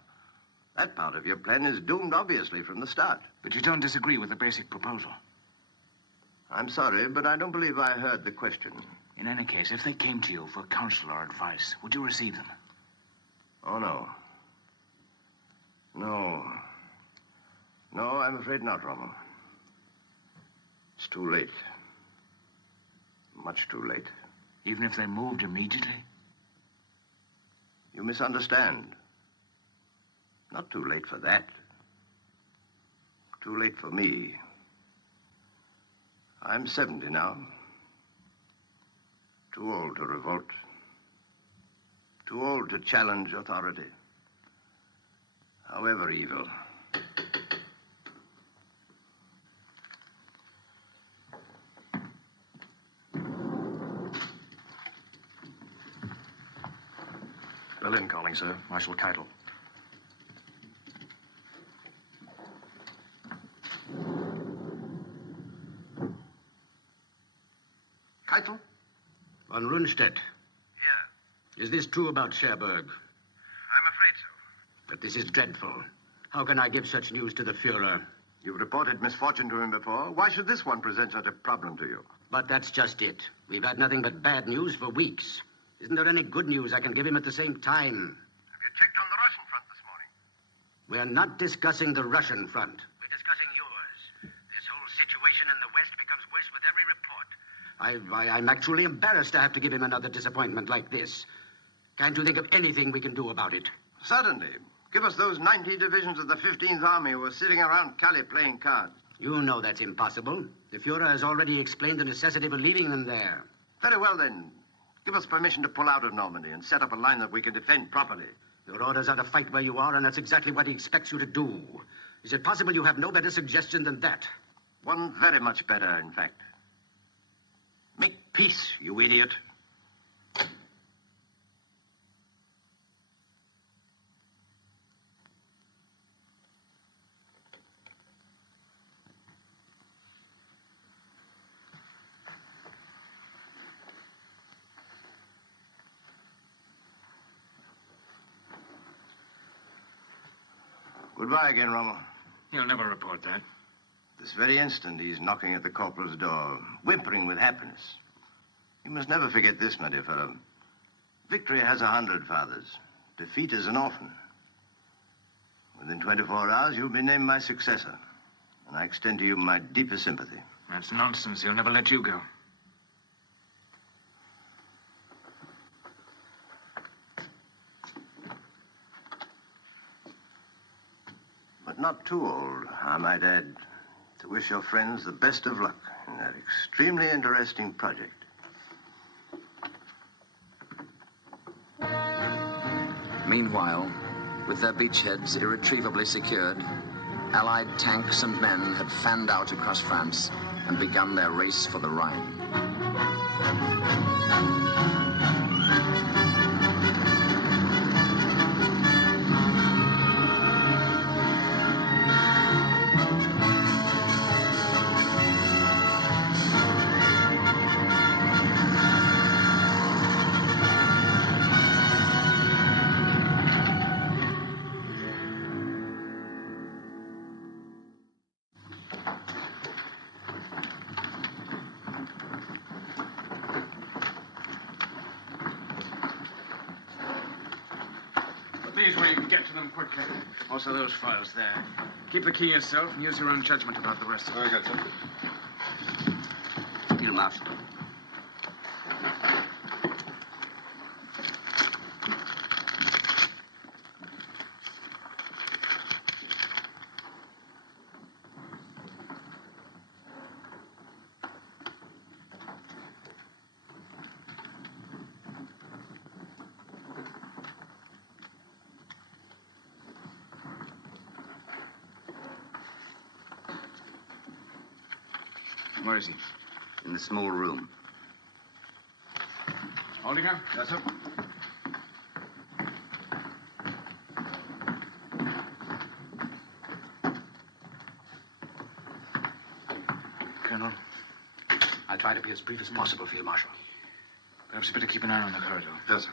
That part of your plan is doomed, obviously, from the start. But you don't disagree with the basic proposal? I'm sorry, but I don't believe I heard the question. In any case, if they came to you for counsel or advice, would you receive them? Oh, no. No, I'm afraid not, Rommel. It's too late. Much too late. Even if they moved immediately? You misunderstand. Not too late for that. Too late for me. I'm 70 now. Too old to revolt. Too old to challenge authority. However evil. Berlin calling, sir. Marshal Keitel. Keitel? Von Rundstedt. Yeah. Is this true about Cherbourg? I'm afraid so. But this is dreadful. How can I give such news to the Fuhrer? You've reported misfortune to him before. Why should this one present such a problem to you? But that's just it. We've had nothing but bad news for weeks. Isn't there any good news I can give him at the same time? Have you checked on the Russian front this morning? We're not discussing the Russian front. We're discussing yours. This whole situation in the West becomes worse with every report. I'm actually embarrassed to have to give him another disappointment like this. Can't you think of anything we can do about it? Certainly. Give us those 90 divisions of the 15th Army who are sitting around Calais playing cards. You know that's impossible. The Fuhrer has already explained the necessity for leaving them there. Very well, then. Give us permission to pull out of Normandy and set up a line that we can defend properly. Your orders are to fight where you are, and that's exactly what he expects you to do. Is it possible you have no better suggestion than that? One very much better, in fact. Make peace, you idiot. Goodbye again, Rommel. He'll never report that. This very instant, he's knocking at the corporal's door, whimpering with happiness. You must never forget this, my dear fellow. Victory has 100 fathers. Defeat is an orphan. Within 24 hours, you'll be named my successor. and I extend to you my deepest sympathy. That's nonsense. He'll never let you go. But not too old, I might add, to wish your friends the best of luck in their extremely interesting project. Meanwhile, with their beachheads irretrievably secured, Allied tanks and men had fanned out across France and begun their race for the Rhine. These where you can get to them quickly. Also those files there. Keep the key yourself and use your own judgment about the rest of it. Very good, sir. Field Marshal. Where is he? In the small room. Holding her? Yes, sir. Colonel, I'll try to be as brief as possible, Field Marshal. Perhaps you better keep an eye on the corridor. Yes, sir.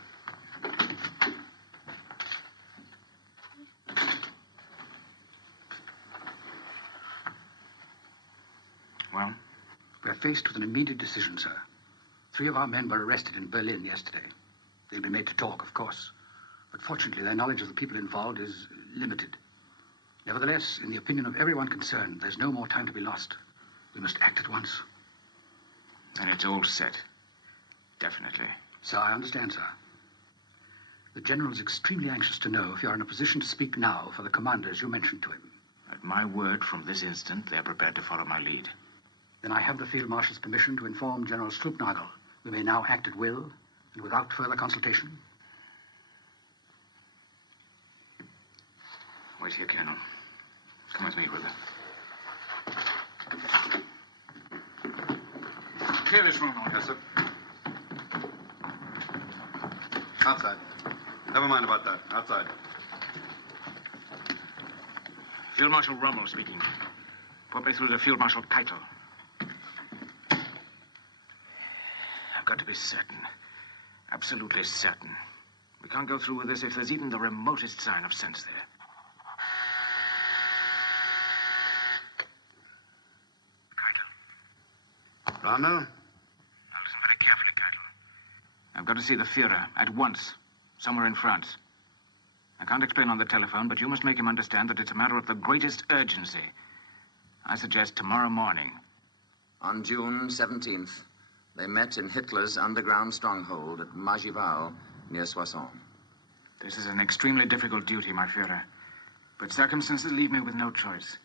Well? We're faced with an immediate decision, sir. 3 of our men were arrested in Berlin yesterday. They'll be made to talk, of course. But fortunately, their knowledge of the people involved is limited. Nevertheless, in the opinion of everyone concerned, there's no more time to be lost. We must act at once. And it's all set. Definitely. So I understand, sir. The general is extremely anxious to know if you're in a position to speak now for the commanders you mentioned to him. At my word, from this instant, they're prepared to follow my lead. Then I have the Field Marshal's permission to inform General Struppnagel we may now act at will and without further consultation. Wait here, Colonel. Come with me, brother. Clear this room, Yes, sir. Outside. Never mind about that. Outside. Field Marshal Rommel speaking. Put me through to Field Marshal Keitel. I've got to be certain. Absolutely certain. We can't go through with this if there's even the remotest sign of sense there. Rommel? Now listen very carefully, Keitel. I've got to see the Führer at once, somewhere in France. I can't explain on the telephone, but you must make him understand that it's a matter of the greatest urgency. I suggest tomorrow morning. On June 17th, they met in Hitler's underground stronghold at Magival, near Soissons. This is an extremely difficult duty, my Führer. But circumstances leave me with no choice.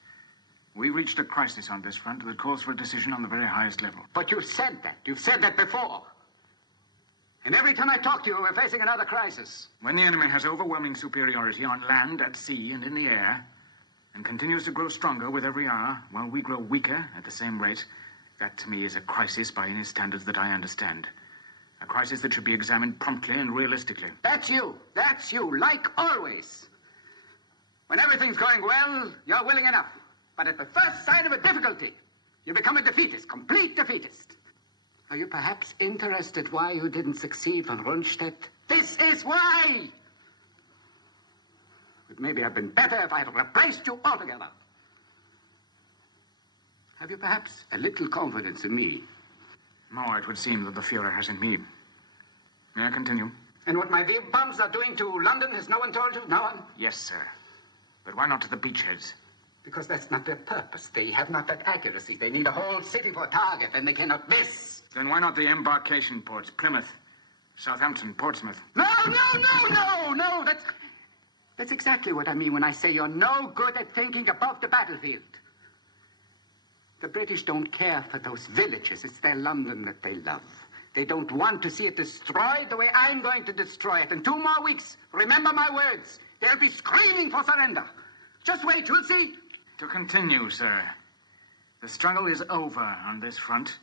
We reached a crisis on this front that calls for a decision on the very highest level. But you've said that. You've said that before. And every time I talk to you, we're facing another crisis. When the enemy has overwhelming superiority on land, at sea, and in the air, and continues to grow stronger with every hour, while we grow weaker at the same rate, that to me is a crisis by any standards that I understand. A crisis that should be examined promptly and realistically. That's you. That's you, like always. When everything's going well, you're willing enough. But at the first sign of a difficulty, you become a defeatist, complete defeatist. Are you perhaps interested why you didn't succeed von Rundstedt? This is why! It maybe have been better if I had replaced you altogether. Have you perhaps a little confidence in me? More, it would seem, that the Führer has in me. May I continue? And what my V bombs are doing to London, has no one told you? No one? Yes, sir. But why not to the beachheads? Because that's not their purpose. They have not that accuracy. They need a whole city for a target, and they cannot miss. Then why not the embarkation ports? Plymouth, Southampton, Portsmouth. No. That's exactly what I mean when I say you're no good at thinking above the battlefield. The British don't care for those villages. It's their London that they love. They don't want to see it destroyed the way I'm going to destroy it. In 2 more weeks, remember my words, they'll be screaming for surrender. Just wait, you'll see. To continue, sir. The struggle is over on this front.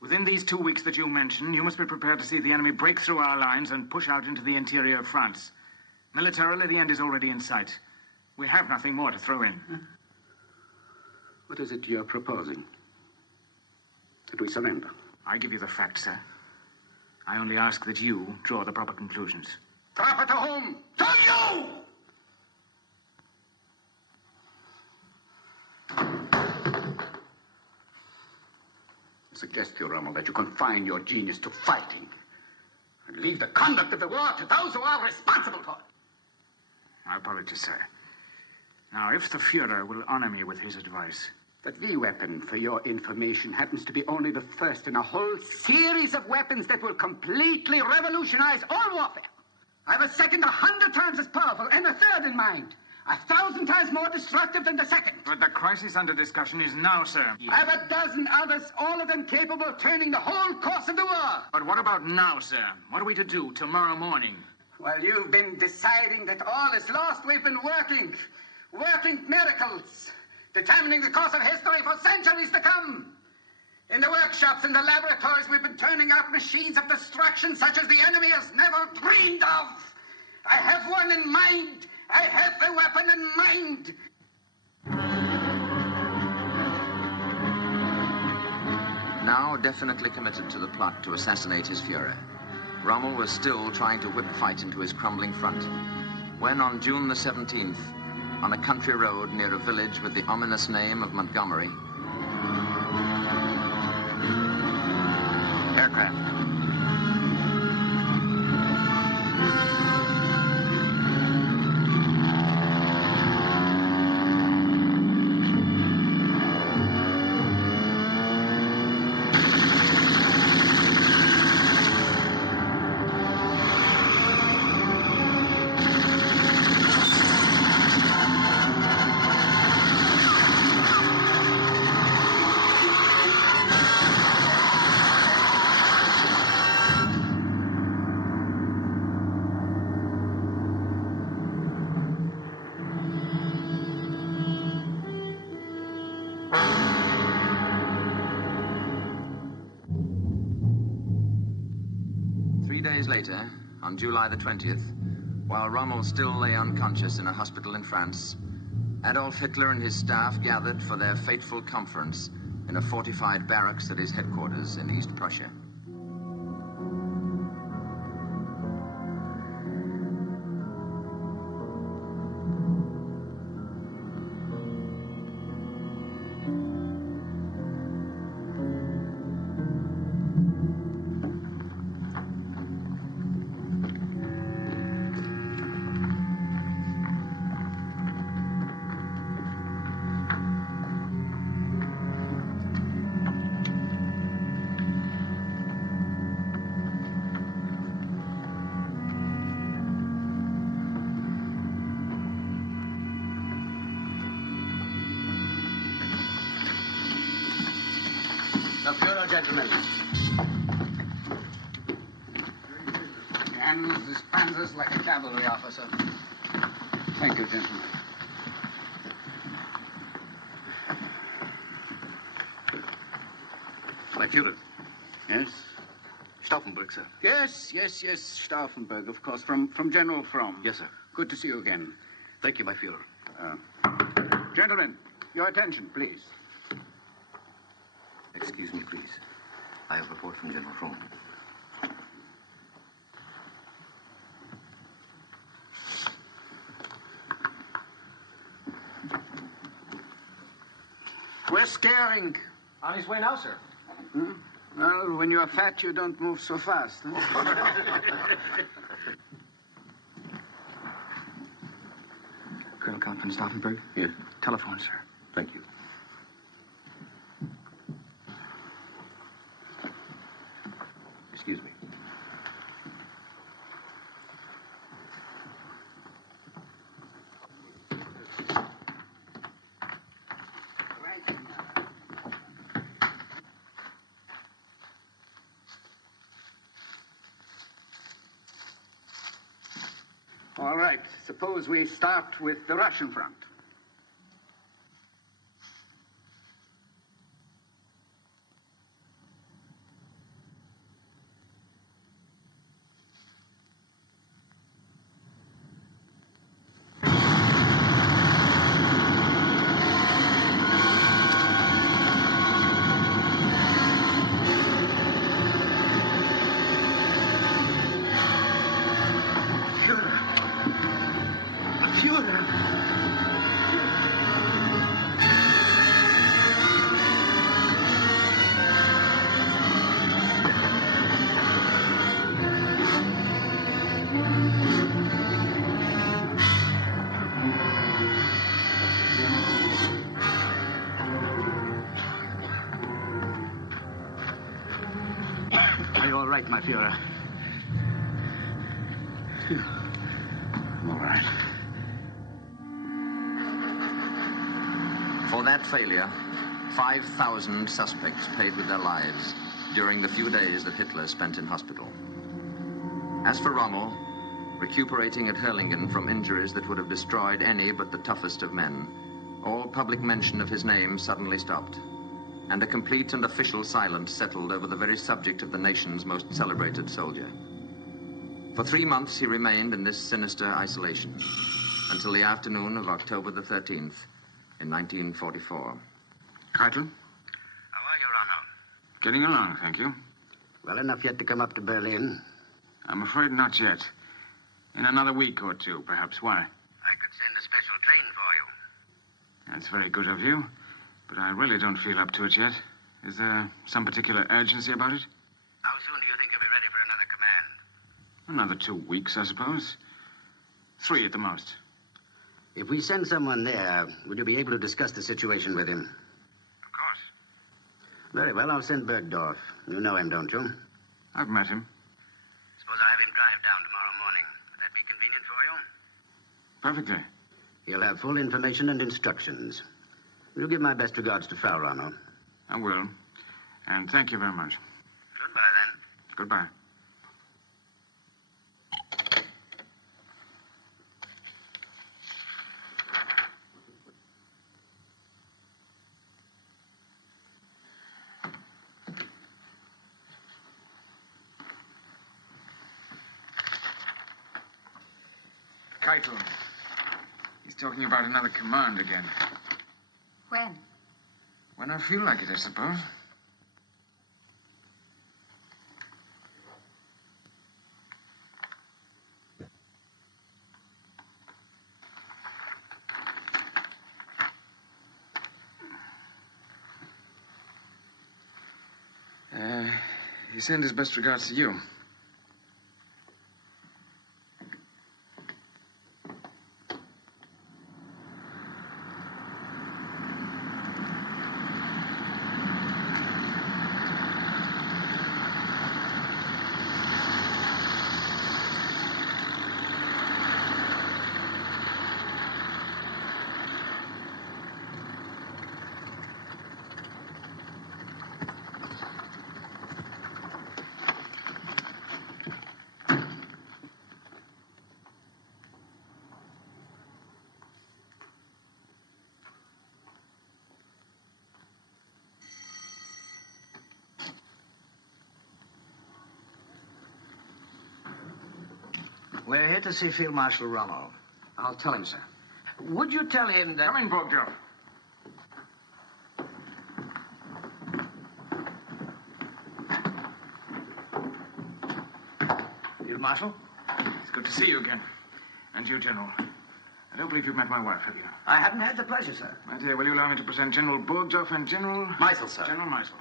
Within these 2 weeks that you mentioned, you must be prepared to see the enemy break through our lines and push out into the interior of France. Militarily, the end is already in sight. We have nothing more to throw in. What is it you're proposing? That we surrender? I give you the facts, sir. I only ask that you draw the proper conclusions. Proper to whom? To you! I suggest to you, Rommel, that you confine your genius to fighting and leave the conduct of the war to those who are responsible for it. My apologies, sir. Now, if the Fuhrer will honor me with his advice. That V-weapon, for your information, happens to be only the first in a whole series of weapons that will completely revolutionize all warfare. I have a second 100 times as powerful and a third in mind. 1,000 times more destructive than the second. But the crisis under discussion is now, sir. I have a dozen others, all of them capable of turning the whole course of the war. But what about now, sir? What are we to do tomorrow morning? While you've been deciding that all is lost, we've been working miracles, determining the course of history for centuries to come. In the workshops, in the laboratories, we've been turning out machines of destruction such as the enemy has never dreamed of. I have one in mind. I have the weapon in mind. Now definitely committed to the plot to assassinate his Fuhrer, Rommel was still trying to whip fight into his crumbling front, when on June the 17th, on a country road near a village with the ominous name of Montgomery, aircraft. Later, on July the 20th, while Rommel still lay unconscious in a hospital in France, Adolf Hitler and his staff gathered for their fateful conference in a fortified barracks at his headquarters in East Prussia. The Fuhrer, gentlemen. Your hands, his panzers like a cavalry officer. Thank you, gentlemen. My Fuhrer. Yes? Stauffenberg, sir. Yes. Stauffenberg, of course, from General Fromm. Yes, sir. Good to see you again. Thank you, my Fuhrer. Gentlemen, your attention, please. Excuse me, please. I have a report from General Fromm. We're scaring. On his way now, sir. Well, when you're fat, you don't move so fast. Huh? Colonel Compton, Captain Stauffenberg? Yes. Telephone, sir. Thank you. Excuse me. All right. Suppose we start with the Russian front. Are you all right, my Führer? I'm all right. For that failure, 5,000 suspects paid with their lives during the few days that Hitler spent in hospital. As for Rommel, recuperating at Hurlingen from injuries that would have destroyed any but the toughest of men, all public mention of his name suddenly stopped, and a complete and official silence settled over the very subject of the nation's most celebrated soldier. For 3 months, he remained in this sinister isolation, until the afternoon of October the 13th in 1944. Keitel? How are you, Rommel? Getting along, thank you. Well enough yet to come up to Berlin? I'm afraid not yet. In another week or two, perhaps. Why? I could send a special train for you. That's very good of you, but I really don't feel up to it yet. Is there some particular urgency about it? How soon do you think you'll be ready for another command? Another 2 weeks, I suppose. 3 at the most. If we send someone there, would you be able to discuss the situation with him? Of course. Very well, I'll send Bergdorf. You know him, don't you? I've met him. Suppose I have him drive down tomorrow morning. Would that be convenient for you? Perfectly. He'll have full information and instructions. You'll give my best regards to Frau Rommel. I will. And thank you very much. Goodbye, then. Goodbye. Keitel. He's talking about another command again. When? When I feel like it, I suppose. He sent his best regards to you. We're here to see Field Marshal Rommel. I'll tell him, sir. Would you tell him that... Come in, Bergdorf. Field Marshal? It's good to see you again. And you, General. I don't believe you've met my wife, have you? I haven't had the pleasure, sir. My dear, will you allow me to present General Bergdorf and General... Meisel, sir. General Meisel.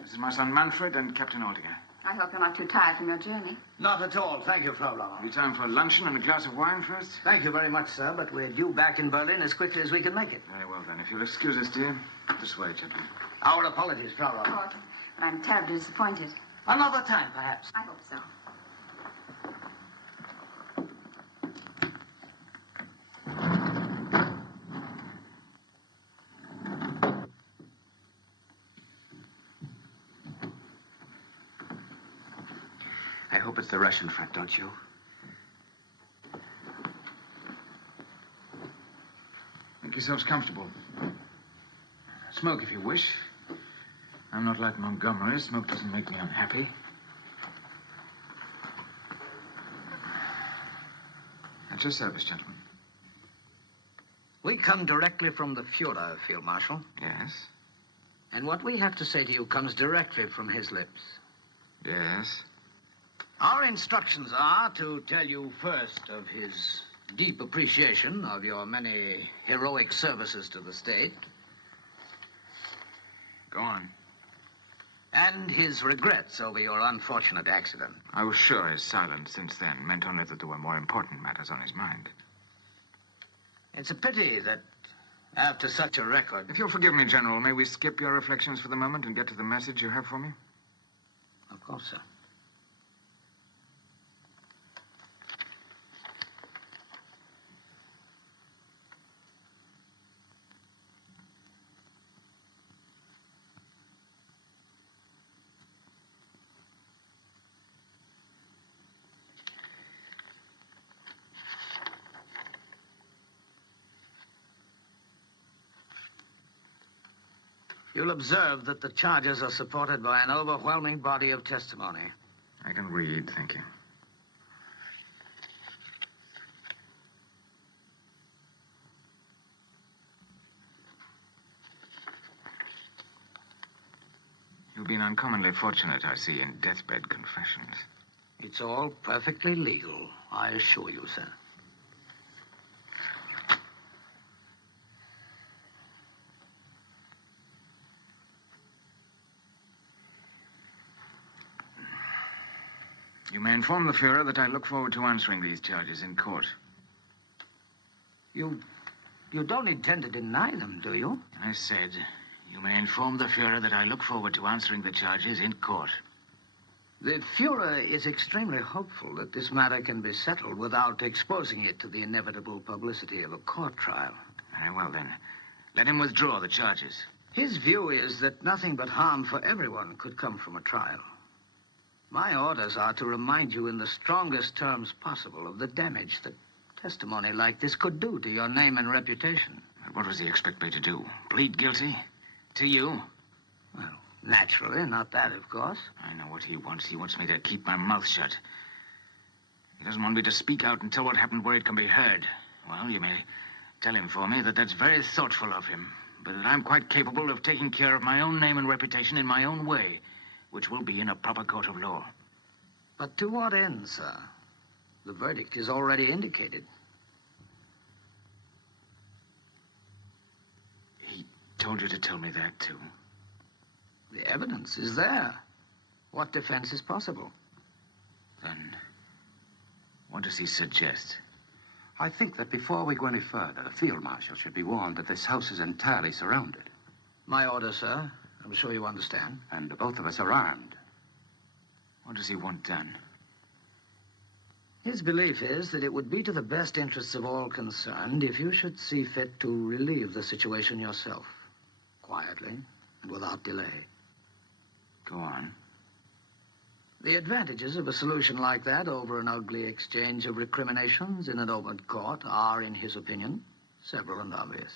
This is my son Manfred and Captain Aldinger. I hope you're not too tired from your journey. Not at all. Thank you, Frau Rommel. You time for luncheon and a glass of wine first? Thank you very much, sir, but we're due back in Berlin as quickly as we can make it. Very well, then. If you'll excuse us, dear. This way, gentlemen. Our apologies, Frau Rommel. Oh, but I'm terribly disappointed. Another time, perhaps. I hope so. I hope it's the Russian front, don't you? Make yourselves comfortable. Smoke if you wish. I'm not like Montgomery. Smoke doesn't make me unhappy. At your service, gentlemen. We come directly from the Fuhrer, Field Marshal. Yes? And what we have to say to you comes directly from his lips. Yes? Our instructions are to tell you first of his deep appreciation of your many heroic services to the state. Go on. And his regrets over your unfortunate accident. I was sure his silence since then meant only that there were more important matters on his mind. It's a pity that after such a record... If you'll forgive me, General, may we skip your reflections for the moment and get to the message you have for me? Of course, sir. You'll observe that the charges are supported by an overwhelming body of testimony. I can read, thank you. You've been uncommonly fortunate, I see, in deathbed confessions. It's all perfectly legal, I assure you, sir. You may inform the Fuhrer that I look forward to answering these charges in court. You don't intend to deny them, do you? I said, you may inform the Fuhrer that I look forward to answering the charges in court. The Fuhrer is extremely hopeful that this matter can be settled without exposing it to the inevitable publicity of a court trial. Very well, then. Let him withdraw the charges. His view is that nothing but harm for everyone could come from a trial. My orders are to remind you in the strongest terms possible of the damage that testimony like this could do to your name and reputation. What does he expect me to do? Plead guilty? To you? Well, naturally, not that, of course. I know what he wants. He wants me to keep my mouth shut. He doesn't want me to speak out and tell what happened where it can be heard. Well, you may tell him for me that that's very thoughtful of him, but that I'm quite capable of taking care of my own name and reputation in my own way, which will be in a proper court of law. But to what end, sir? The verdict is already indicated. He told you to tell me that, too? The evidence is there. What defense is possible? Then, what does he suggest? I think that before we go any further, the field marshal should be warned that this house is entirely surrounded. My order, sir. I'm sure you understand. And both of us are armed. What does he want done? His belief is that it would be to the best interests of all concerned if you should see fit to relieve the situation yourself, quietly and without delay. Go on. The advantages of a solution like that over an ugly exchange of recriminations in an open court are, in his opinion, several and obvious.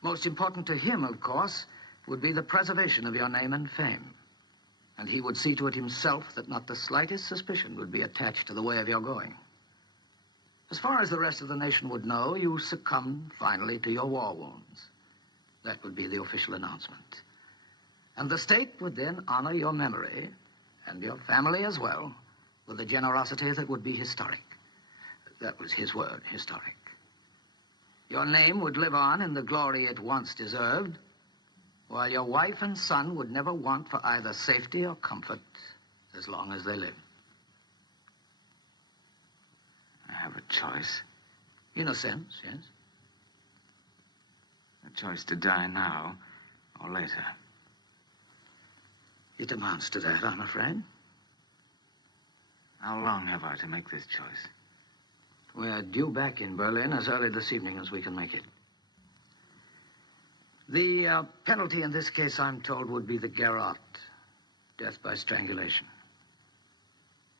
Most important to him, of course, would be the preservation of your name and fame. And he would see to it himself that not the slightest suspicion would be attached to the way of your going. As far as the rest of the nation would know, you succumbed finally to your war wounds. That would be the official announcement. And the state would then honor your memory, and your family as well, with a generosity that would be historic. That was his word, historic. Your name would live on in the glory it once deserved, while your wife and son would never want for either safety or comfort as long as they live. I have a choice. In a sense, yes. A choice to die now or later. It amounts to that, I'm afraid. How long have I to make this choice? We're due back in Berlin as early this evening as we can make it. The penalty in this case, I'm told, would be the garrote, death by strangulation.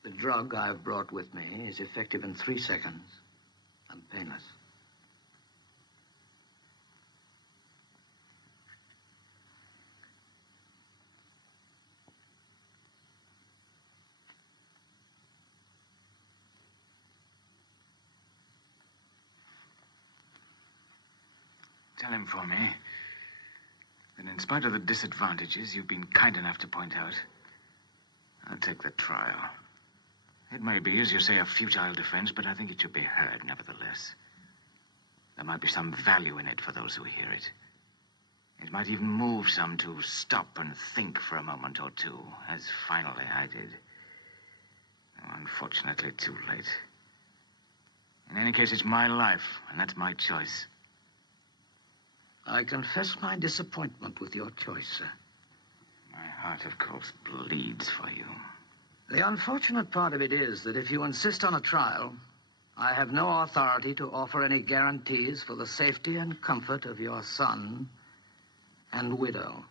The drug I've brought with me is effective in 3 seconds and painless. Tell him for me that in spite of the disadvantages you've been kind enough to point out, I'll take the trial. It may be, as you say, a futile defense, but I think it should be heard nevertheless. There might be some value in it for those who hear it. It might even move some to stop and think for a moment or two, as finally I did. Though unfortunately, too late. In any case, it's my life, and that's my choice. I confess my disappointment with your choice, sir. My heart, of course, bleeds for you. The unfortunate part of it is that if you insist on a trial, I have no authority to offer any guarantees for the safety and comfort of your son and widow.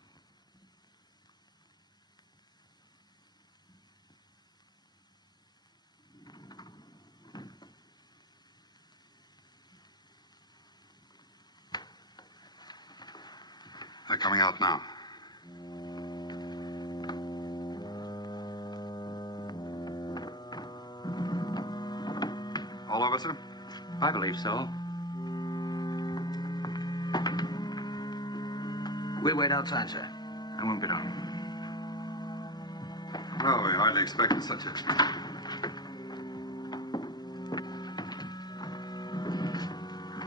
They're coming out now. All over, sir? I believe so. We wait outside, sir. I won't be long. Well, we hardly expected such a...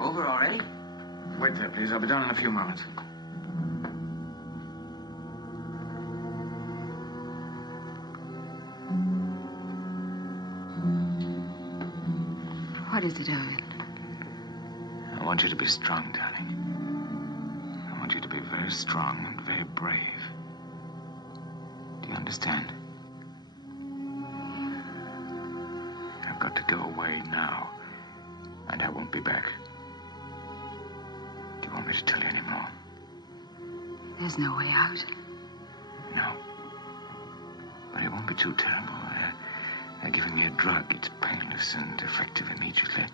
Over already? Wait there, please. I'll be down in a few moments. What is it, Erwin? I want you to be strong, darling. I want you to be very strong and very brave. Do you understand? I've got to go away now, and I won't be back. Do you want me to tell you any more? There's no way out. No. But it won't be too terrible. They're giving me a drug. It's painless and effective immediately.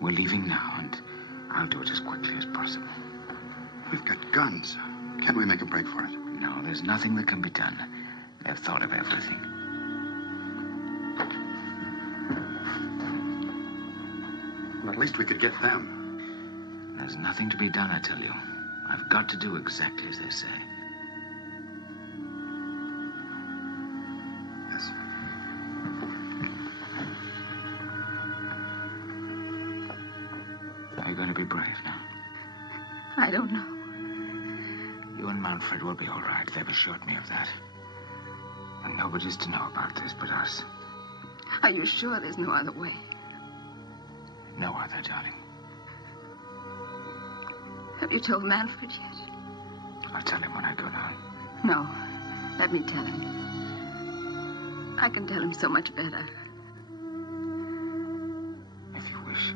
We're leaving now, and I'll do it as quickly as possible. We've got guns. Can't we make a break for it? No, there's nothing that can be done. They've thought of everything. Well, at least we could get them. There's nothing to be done, I tell you. I've got to do exactly as they say. Yes. Are you going to be brave now? I don't know. You and Manfred will be all right. They've assured me of that. And nobody's to know about this but us. Are you sure there's no other way? No other, darling. Have you told Manfred yet? I'll tell him when I go down. No. Let me tell him. I can tell him so much better. If you wish.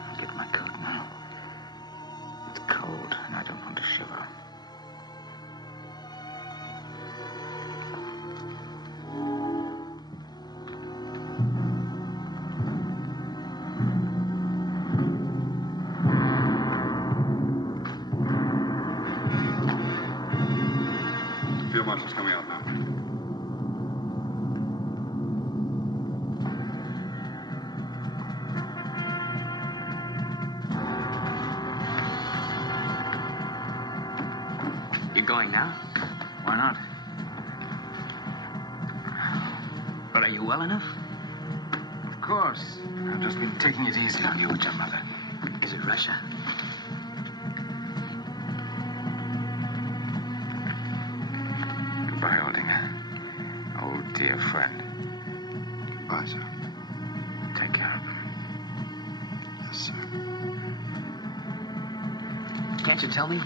I'll get my coat now. It's cold, and I don't want to shiver. Field Marshal's coming out now. You going now? Why not? But are you well enough? course. I've just been taking it easy on you with your mother. Is it Russia? Goodbye, Aldinger. Old dear friend. Goodbye, sir. Take care of him. Yes, sir. Can't you tell me?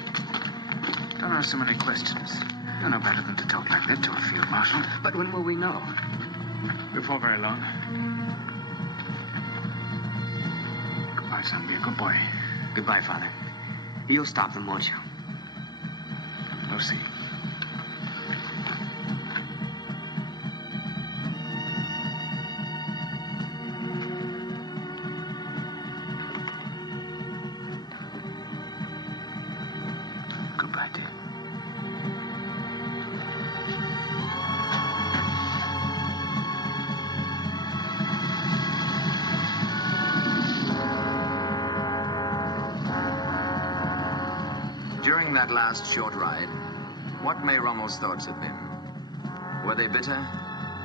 Don't ask so many questions. You're no better than to talk like that to a field marshal. But when will we know? Before very long. Goodbye, son. Be a good boy. Goodbye, Father. You'll stop them, won't you? We'll see. Goodbye, dear. During that last short ride, what may Rommel's thoughts have been? Were they bitter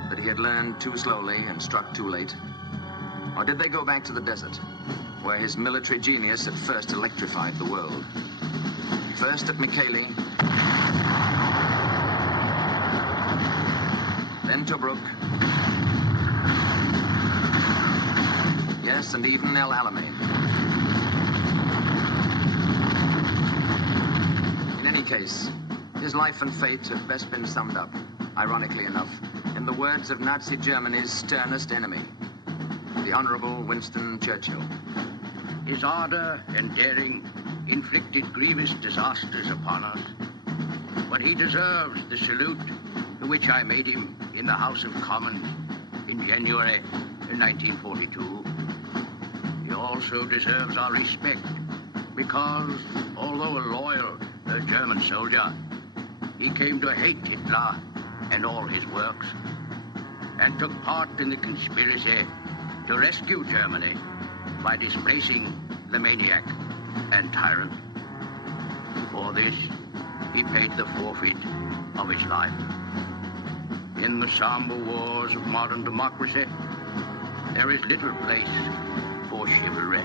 that he had learned too slowly and struck too late? Or did they go back to the desert, where his military genius had first electrified the world? First at Mikhaili, then Tobruk, yes, and even El Alamein. In any case, his life and fate have best been summed up, ironically enough, in the words of Nazi Germany's sternest enemy, the Honorable Winston Churchill. His ardor and daring inflicted grievous disasters upon us, but he deserves the salute to which I made him in the House of Commons in January 1942. He also deserves our respect because, although a loyal German soldier, he came to hate Hitler and all his works, and took part in the conspiracy to rescue Germany by displacing the maniac and tyrant. For this, he paid the forfeit of his life. In the somber wars of modern democracy, there is little place for chivalry.